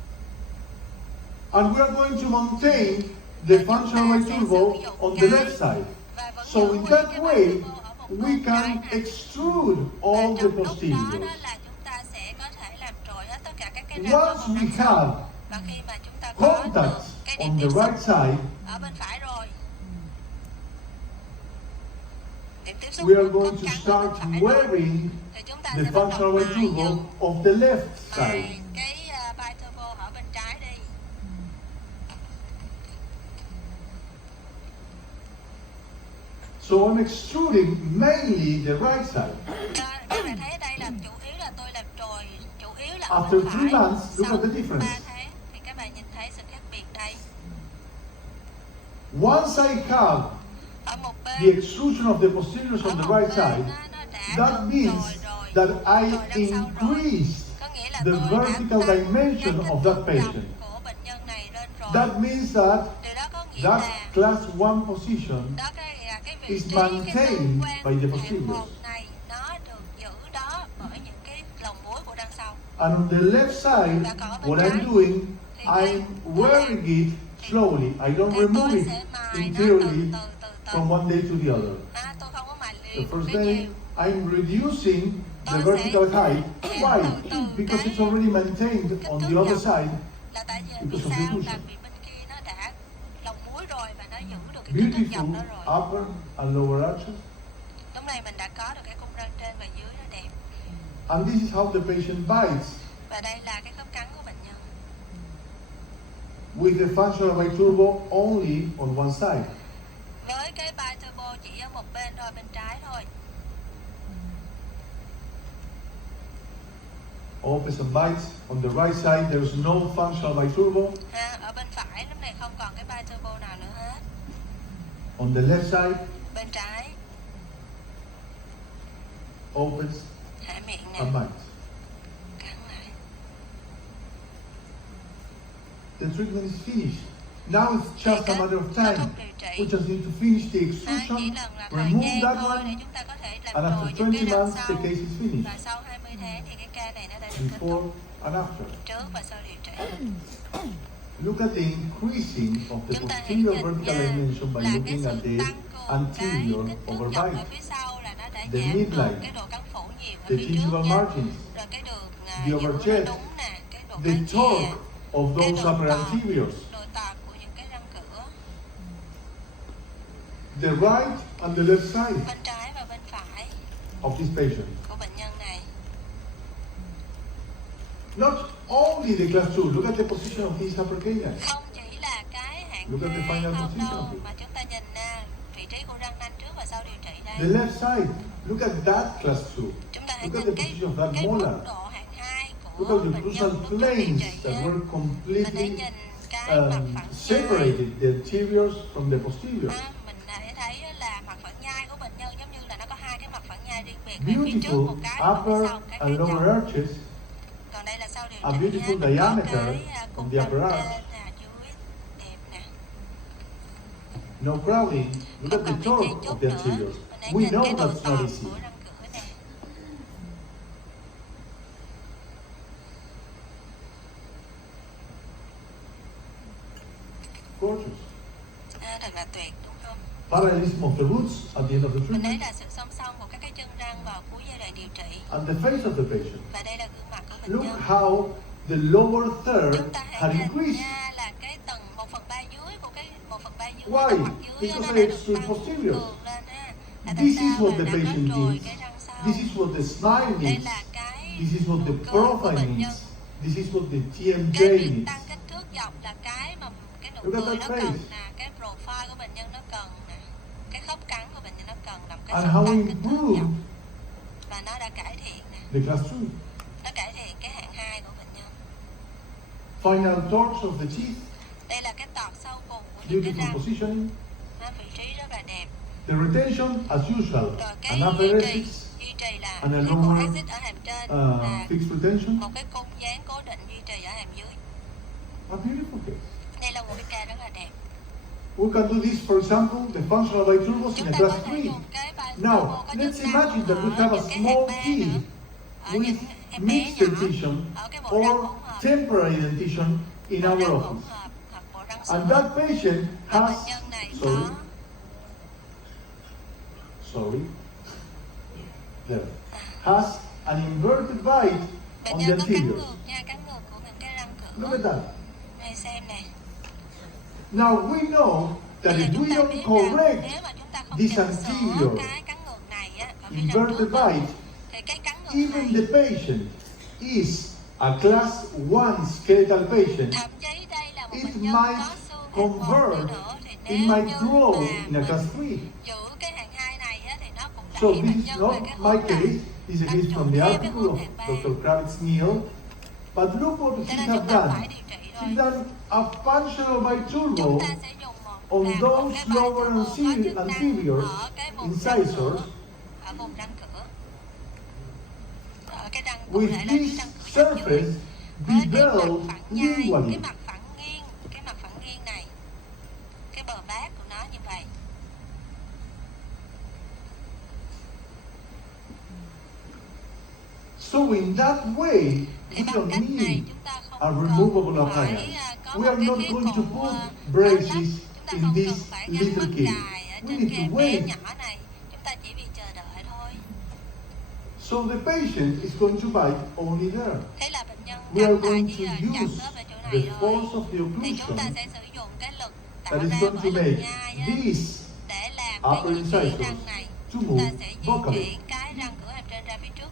And we are going to maintain the functional vitruvial on the left side. Và vẫn So giữ in nguyên that cái way, bài ở một we bên trái can này. extrude Và all the trong lúc đó posteriors. đó là chúng ta sẽ có thể làm trồi hết tất cả các cái răng ở Once vùng we răng sau. have Và khi mà chúng ta có được contacts cái điểm on tiếp the xúc right side, ở bên phải rồi, điểm tiếp xúc we are của going khớp to cắn ở start bên phải rồi, wearing thì chúng ta the sẽ bắt đầu functional mài vitruvial dần of the left side. mài cái bài turbo ở bên trái đi. So I'm extruding mainly the right side. Các bạn thấy ở đây là chủ yếu là tôi làm trồi, chủ yếu là After bên 3 phải. months, look Sau at the 3 difference. tháng thì các bạn nhìn thấy sự khác biệt đây. Once I have Ở một the bên, extrusion of the posteriors ở on một the right bên side, nó đã that được means rồi that rồi I đằng sau rồi. increased Có nghĩa là the tôi đã vertical tăng cái dimension kích of thước that dọc patient. của bệnh nhân này lên rồi. That means that Điều đó có nghĩa that là class 1 position đó là cái vị is trí, cái maintained tương by quan the hạng posteriors. 1 này nó được giữ đó bởi những cái lồng mũi của đằng sau. And on the left side, Và còn ở bên what trái I'm doing, thì I'm wearing it slowly. I don't thì remove tôi it sẽ mài nó từ interiorly từ from one day to the other. tôi không có mài The liền first cái day, nhiều. I'm reducing the Tôi vertical sẽ height. giảm Why? từ Because cái it's already maintained kích on thước the other dọc. side. Là tại vì Because of the sao? Là cushion. vì bên kia nó đã lồng mũi rồi và nó giữ được cái kích thước dọc Beautiful đó rồi. upper and lower arches. Lúc này mình đã có được cái cung răng trên và dưới nó đẹp. And this is how the patient bites Và đây là cái khớp cắn của bệnh nhân. with the functional biturbo only on one side. Với cái biturbo chỉ ở một bên thôi, bên trái thôi. Opens and bites. On the right side, there's no functional biturbo. Ở bên phải lúc này không còn cái biturbo nào nữa hết. On the left side, Bên trái opens hạ miệng nè, and bites. cắn lại. The treatment is finished. Now it's just a matter of time. We just need to finish the Chỉ extrusion, lần là thời remove gian that thôi để one, chúng ta có thể làm and rồi after những 20 cái răng months, the sau. case is finished. Và sau 20 tháng thì cái ca này nó đã được kết thúc. Before and after. Trước và sau điều trị. Look at the increasing of the Chúng ta hãy posterior nhìn vertical nha, dimension by là cái looking at sự the tăng cường cái anterior kích thước dọc overbite, ở phía sau là nó đã the giảm được midline, cái độ cắn phủ nhiều ở the phía trước gingival nha. margins, Rồi cái đường the giữ overjet, nó đúng nè, cái độ the cắn chè, torque of cái those độ upper tọt, anteriors. độ tọt của những cái răng cửa. The right and the left side Bên trái và bên phải of this patient. của bệnh nhân này. Not only the class 2, look at the position of these upper canines. Không chỉ là cái hạng Look at the 2 final không position đâu, of it. mà chúng ta nhìn vị trí của răng nanh trước và sau điều trị The đây. left side, look at that class 2. Chúng ta hãy Look at nhìn the cái position of that mức molar. độ hạng 2 Look của at the bệnh crucial nhân lúc trước điều planes trị that nha. were Mình hãy completely nhìn cái mặt phẳng nhai. separated the anteriors from the posteriors. Mình hãy thấy là mặt phẳng nhai của bệnh nhân giống như là nó có hai cái mặt phẳng nhai riêng biệt, về phía trước Beautiful một cái và phía upper sau một cái khác and lower nhau. arches. Còn đây là sau điều A trị beautiful nha, mình có diameter cái of cung the răng upper trên arch. dưới đẹp nè. No crowding. Look Không at the còn bị torque chen of chúc the nữa. anteriors. Mình hãy We nhìn know cái độ that's tọt not của easy. răng cửa nè. Gorgeous. Thật là tuyệt đúng không? Parallelism of the roots at the end of the Mình thấy treatment. là sự song song của các cái chân răng vào cuối giai đoạn điều trị. And the face of the patient. Và đây là gương mặt của bệnh Look nhân. how the lower third Chúng ta hãy had nhìn increased. nha là cái tầng 1/3 dưới của cái 1/3 dưới Why? tầng mặt dưới Because nó I đã được extrude tăng posterior. cường lên ha. Là tại This is sao? what Là the nó hết patient rồi needs. cái răng sau. This is what the smile Đây needs. là cái This is what the nụ cười của profile bệnh nhân. needs. This is what the TMJ Cái việc needs. tăng kích thước dọc là cái mà cái nụ Look at cười that nó face. cần nè, cái profile của bệnh nhân nó cần nè, cái khớp cắn của bệnh nhân nó cần làm cái And sự how tăng kích thước improved dọc và nó đã cải thiện nè, the class 2. nó cải thiện cái hạng 2 của bệnh nhân. Final torch of the teeth. Đây là cái tọt sâu cùng của những cái Beautiful răng, positioning. nó vị trí rất là đẹp. The retention as usual. Rồi cái An upper duy exit, trì là and a cái cổ lower exit ở hàm trên và fixed retention. một cái cung dáng cố định duy trì ở hàm dưới. A beautiful case. Đây là một cái ca rất là đẹp. We can do this, for example, the functional biturbos in Chúng a ta có class thể 3. dùng cái bài Now, có let's chức năng imagine that we ở have a những cái small hàm ba teeth nữa, ở những with em bé mixed nhỏ, dentition ở cái bộ răng or hỗn hợp, temporary dentition in bộ our răng hỗn office. hợp hoặc bộ răng And sữa. that patient Và has, bệnh nhân này sorry, there, has an inverted bite bệnh on the nhân có cắn anteriors. ngược nha, cắn ngược của những cái răng Look cửa. at that. Này xem nè. Now we know that Bây giờ if chúng we ta don't biết rằng correct nếu mà chúng ta không this chỉnh sửa anterior cái cắn ngược này á, ở phía răng inverted trước á, bite, thì cái cắn ngược even này, the patient is a class 1 skeletal patient, thậm chí đây là một it bệnh nhân might có xương hạng 1 đi convert, nữa, thì it nếu might như grow mà in a mình class 3. giữ cái hạng 2 này á, thì nó cũng So đẩy this bệnh is nhân not về cái my hướng là case, this is a tăng case from trưởng the theo cái article hướng of hạng 3. Dr. Kravitz-Neal. But look what Cho he nên has chúng ta done. phải điều trị He rồi. done a functional biturbo Chúng ta sẽ dùng on một those cái bài lower turbo có chức năng anterior ở cái vùng răng incisors cửa, ở vùng răng cửa, ở cái răng cụ with thể là cái this răng cửa răng dưới, surface với cái mặt beveled phẳng nhai, lingually. cái mặt phẳng nghiêng này, cái bờ bát của nó như vậy. So in that way, Thì we bằng don't cách này need chúng ta a không removable cần phải appliance. có We are một not cái going to cụ put áo braces lắp. Chúng ta in không cần this phải gắn little mắc kid. cài ở We trên need cái to em bé wait. nhỏ này. Chúng ta chỉ vì chờ đợi thôi. So the patient is going to bite only there. Thế là bệnh nhân We are cắn lại going chỉ to là chạm use khớp ở chỗ the này thôi. force of the Thì chúng ta occlusion sẽ sử dụng cái lực tạo that is ra going to bởi lực make nhai á, these để làm cái upper di chuyển incisors răng này. to Chúng ta move sẽ di vocally. chuyển cái răng cửa hàm trên ra phía trước,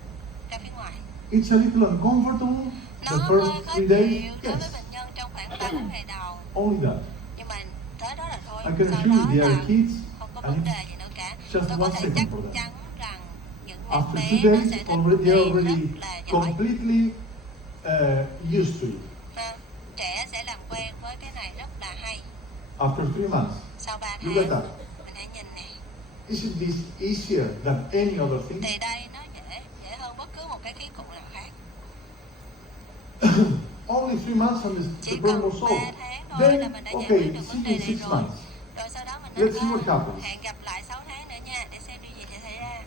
ra phía ngoài. It's a little uncomfortable Nó the hơi first khó 3 chịu days. đối với Yes, bệnh nhân trong khoảng 3 ngày đầu. only that. Nhưng mà tới đó là thôi. I can Sau assure you đó they are là kids không có and vấn đề gì nữa cả. just Tôi có one thể second chắc for them. chắn rằng những em After bé 2 nó days, sẽ thích they are nghi already rất là giỏi. completely used to it. Trẻ sẽ làm quen với cái này rất là hay. After 3 months, Sau 3 look tháng, at that. mình hãy nhìn nè. Isn't this easier than any other thing? Thì đây nó dễ hơn bất cứ một cái khí cụ nào khác. Only 3 months and the Chỉ problem cần was 3 solved. tháng thôi là Then, mình đã giải okay, quyết được see vấn you đề in này 6 rồi. months. Rồi sau đó mình Let's see what nên happens. hẹn gặp lại 6 tháng nữa nha, để xem điều gì sẽ xảy ra.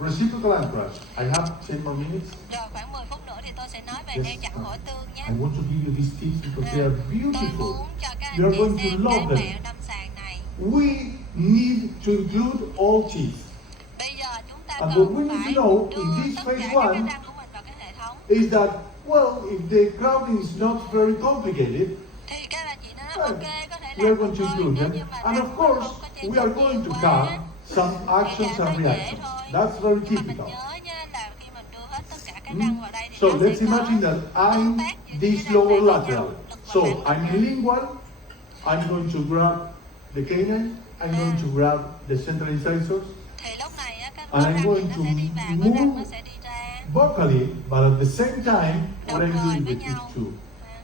Reciprocal anchorage. I have 10 more minutes. Rồi khoảng 10 phút nữa thì tôi sẽ nói về Yes, neo chặn hỗ tương nhé. I want to give you these tips because they are Tôi beautiful. muốn cho các You anh are chị going to xem love cái them. mẹo đâm sàng này. We need to include all teeth. Bây giờ chúng ta And what we cần need phải to know in đưa this tất phase cả các one cái răng của mình vào cái hệ thống. Is that, well, if the crowding is not very complicated, Thì các anh chị nói ok, có thể we are làm going được to thôi. include Nếu them. như mà And răng of của mình course, không có chênh we are lệch going nhiều to quá, have some actions thì and nó dễ reactions. thôi. That's very Nhưng mà mình typical. nhớ nha là khi mình đưa hết tất cả các răng vào đây thì So nó let's sẽ có imagine that I'm tương tác giữa this cái răng lower này với lateral. nhau, lực và So phản I'm lực in nha. lingual, I'm going to grab the canine, I'm going to grab the central incisors. Thì lúc này á, cái And lớp I'm răng going này nó to sẽ đi vào, cái răng nó move sẽ đi ra. vocally, but at the same time, what Đồng I'm thời doing với with these nhau. two.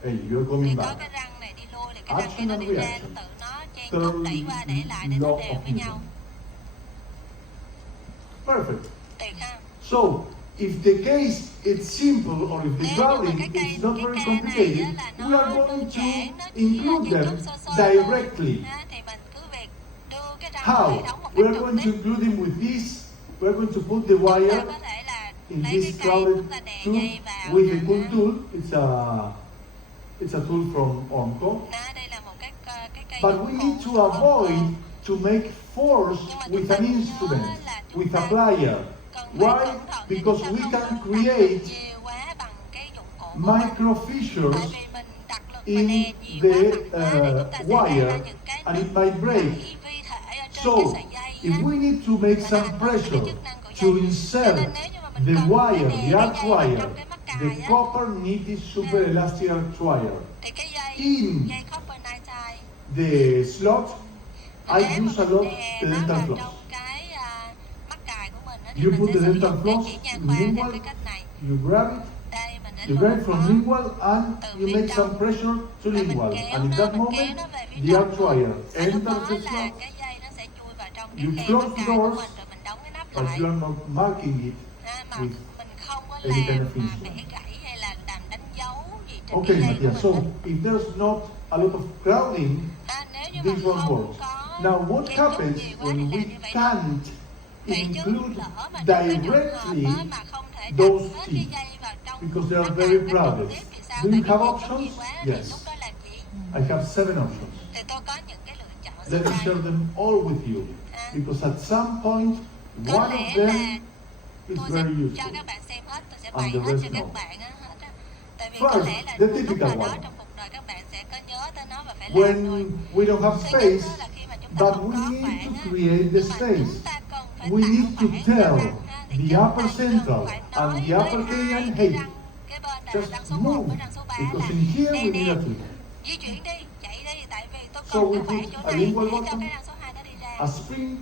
Hey, you're Thì coming có back. cái răng này đi lui thì cái răng kia Action nó and đi ra, nó reaction. tự nó chen Third chúc đẩy qua đẩy lại để nó law đều of với nhau. Newton. Perfect. Tuyệt ha. So, if the case is simple or if the Nếu như mà crowding cái is not very ca này complicated, á, là we are nó going đơn to giản, nó chỉ là include chen them chúc sơ sơ thôi. directly. Thì mình cứ việc đưa cái răng vào hệ How? thống một We cách are trực going to tiếp. include them with this. We are going to put the Chúng ta wire có thể là in lấy cái this cây crowded chúng ta đè tube dây vào. with a cool tool. It's a tool from Ormco. Đây là một cái cây But dụng we cụ need to của avoid Ormco. to make force Nhưng mà with chúng ta an nhớ instrument, là with chúng a ta plier. cần phải Why? cẩn thận Because để we chúng ta can không đặt lực create nhiều quá bằng cái dụng cụ của mình. micro fissures Tại vì mình đặt lực và in đè nhiều the quá mạnh quá thì chúng ta sẽ gây ra wire những cái and it might break. vi thể ở trên So, cái sợi dây if á. we need to make Nó some làm mất cái pressure chức năng của to dây. Cho insert nên nếu như mà mình the cần phải wire, đè the cái arch dây vào wire, trong cái mắc the cài á, copper knitted super elastic arch wire, thì cái dây in dây copper nitride the slot, I nếu mà use a mình lot đè the nó dental vào floss. trong cái mắc cài của mình á, thì You mình put sẽ the sử dental dụng cái floss chỉ nha in khoa theo lingual, cái cách này. you grab it, Đây mình sẽ you grab it luồn from nó lingual and từ you phía make some trong. pressure to Và mình lingual. kéo And in nó, that mình kéo moment, nó về phía the trong arch luôn. wire Và lúc enters đó the là slot, cái dây nó sẽ chui vào trong cái you khe close mắc the cài của doors, mình rồi mình đóng cái nắp but lại. you are not marking it. Mà with mình không có any kind làm of mà instrument. bẻ gãy hay là làm đánh dấu gì trên Okay, cái dây của Matthias, so mình if there's not a lot of crowding, nếu như mà this one không works. có Now, what chen chúc happens nhiều quá when thì we làm như vậy can't vậy chứ include lỡ mà trong cái trường hợp directly á, mà không thể đặt those hết cái teeth dây vào trong because they are mắc very cài một cách crowded? trực tiếp thì sao? Do Tại you vì have chen chúc options? nhiều quá thì Yes. lúc đó làm gì? I have 7 options. Thì tôi có những cái lựa chọn sau Let me đây. share them all with you because at some point, Có one lẽ of them là is tôi sẽ very cho useful. các bạn xem hết, tôi sẽ And bày the hết rest cho no. các bạn á hết á. Tại vì First, có lẽ là the một lúc typical nào đó one. trong cuộc đời các bạn sẽ có nhớ tới nó và phải làm When thôi. we don't have Thứ space, nhất á là khi mà chúng ta but không we có need khoảng to á, create the nhưng mà space. chúng ta cần phải We tạo need to khoảng cho tell răng ha, thì the chúng ta upper cần central phải and nói the với upper hai canine, cái hey, răng kế bên là just răng số 1 move với răng số 3 because là in here nè we need nè, a tool. di chuyển đi, chạy đi, tại vì tôi So cần we cái khoảng put chỗ a này lingual để cho button, cái răng số 2 nó đi ra. a spring,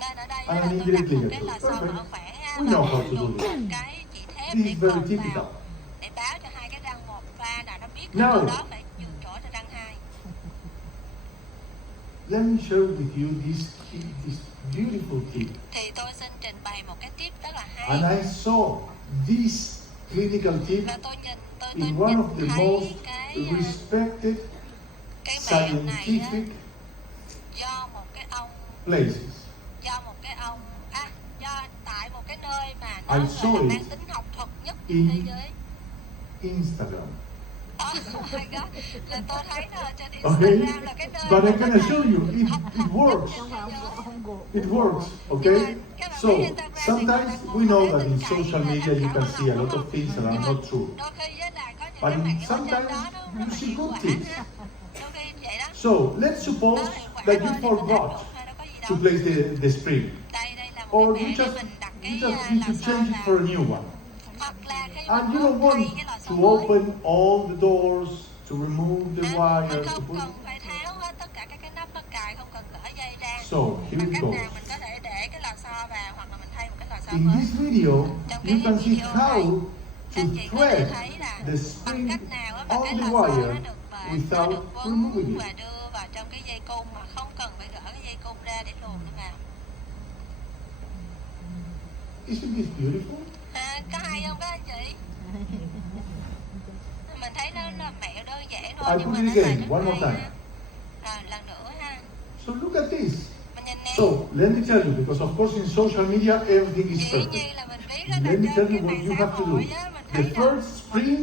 Nên ở đây and là an tôi đặt indirect một ligament. cái lò xo Perfect. ở khỏe ha. We know how to do dùng this. một cái chỉ thép This để is very cột typical. vào để báo cho hai cái răng một va là nó biết Now- cái chỗ đó phải nhường chỗ cho răng hai. Let me share with you this beautiful tip. Thì tôi xin trình bày một cái tip rất là hay. And I saw this clinical tip Và tôi in one of the nhìn most thấy respected cái mẹo này á, scientific do một cái ông places. do tại một cái nơi mà I nó saw gọi là it mang tính học thuật nhất in trên thế giới. Instagram. Oh my god, là tôi thấy nó ở trên Okay? Instagram là cái nơi But I mà can nó assure you, it học thuật nhất works. trên thế giới. It works, okay? So, sometimes we know that in social media you can see a lot of things that are not true. Đôi khi á là có những But cái mẹo ở sometimes trên đó nó you rất là see hiệu good quả things. ha. Đôi khi vậy đó. So, let's suppose Nó hiệu quả that thôi you thì mình áp forgot dụng thôi, đâu có gì to đâu. place the spring. Đây là một Or cái you mẹo để just, mình đặt you cái just need lò to xo change it for a vào. new one. Hoặc là khi And mình you don't muốn thay want cái lò xo to mới, open all the doors, to remove the mình wire, to không put... cần phải tháo hết tất cả các cái nắp bắt cài, không cần gỡ dây ra. So, here Bằng we cách go. nào mình có thể để cái lò xo vào hoặc là mình thay một cái lò xo In mới. this video, you can see how to Anh chị có thể thread thấy là the bằng spring cách nào á mà cái on the lò xo wire nó được nó without được quấn removing và it. đưa vào trong cái dây cung mà không cần phải gỡ cái dây cung ra để luồn nó vào. Isn't this beautiful? Có hay không các anh chị? Mình thấy nó là mẹo đơn giản thôi I nhưng put mà it nó lại again, rất one more hay time. ha. Lần nữa ha. So look at this. Mình nhìn nè. So, let me tell you, because of course in social media everything is Dĩ perfect. nhiên là mình biết đó là Let me trên tell cái you what mạng you xã have to do. hội á, mình The thấy là first spring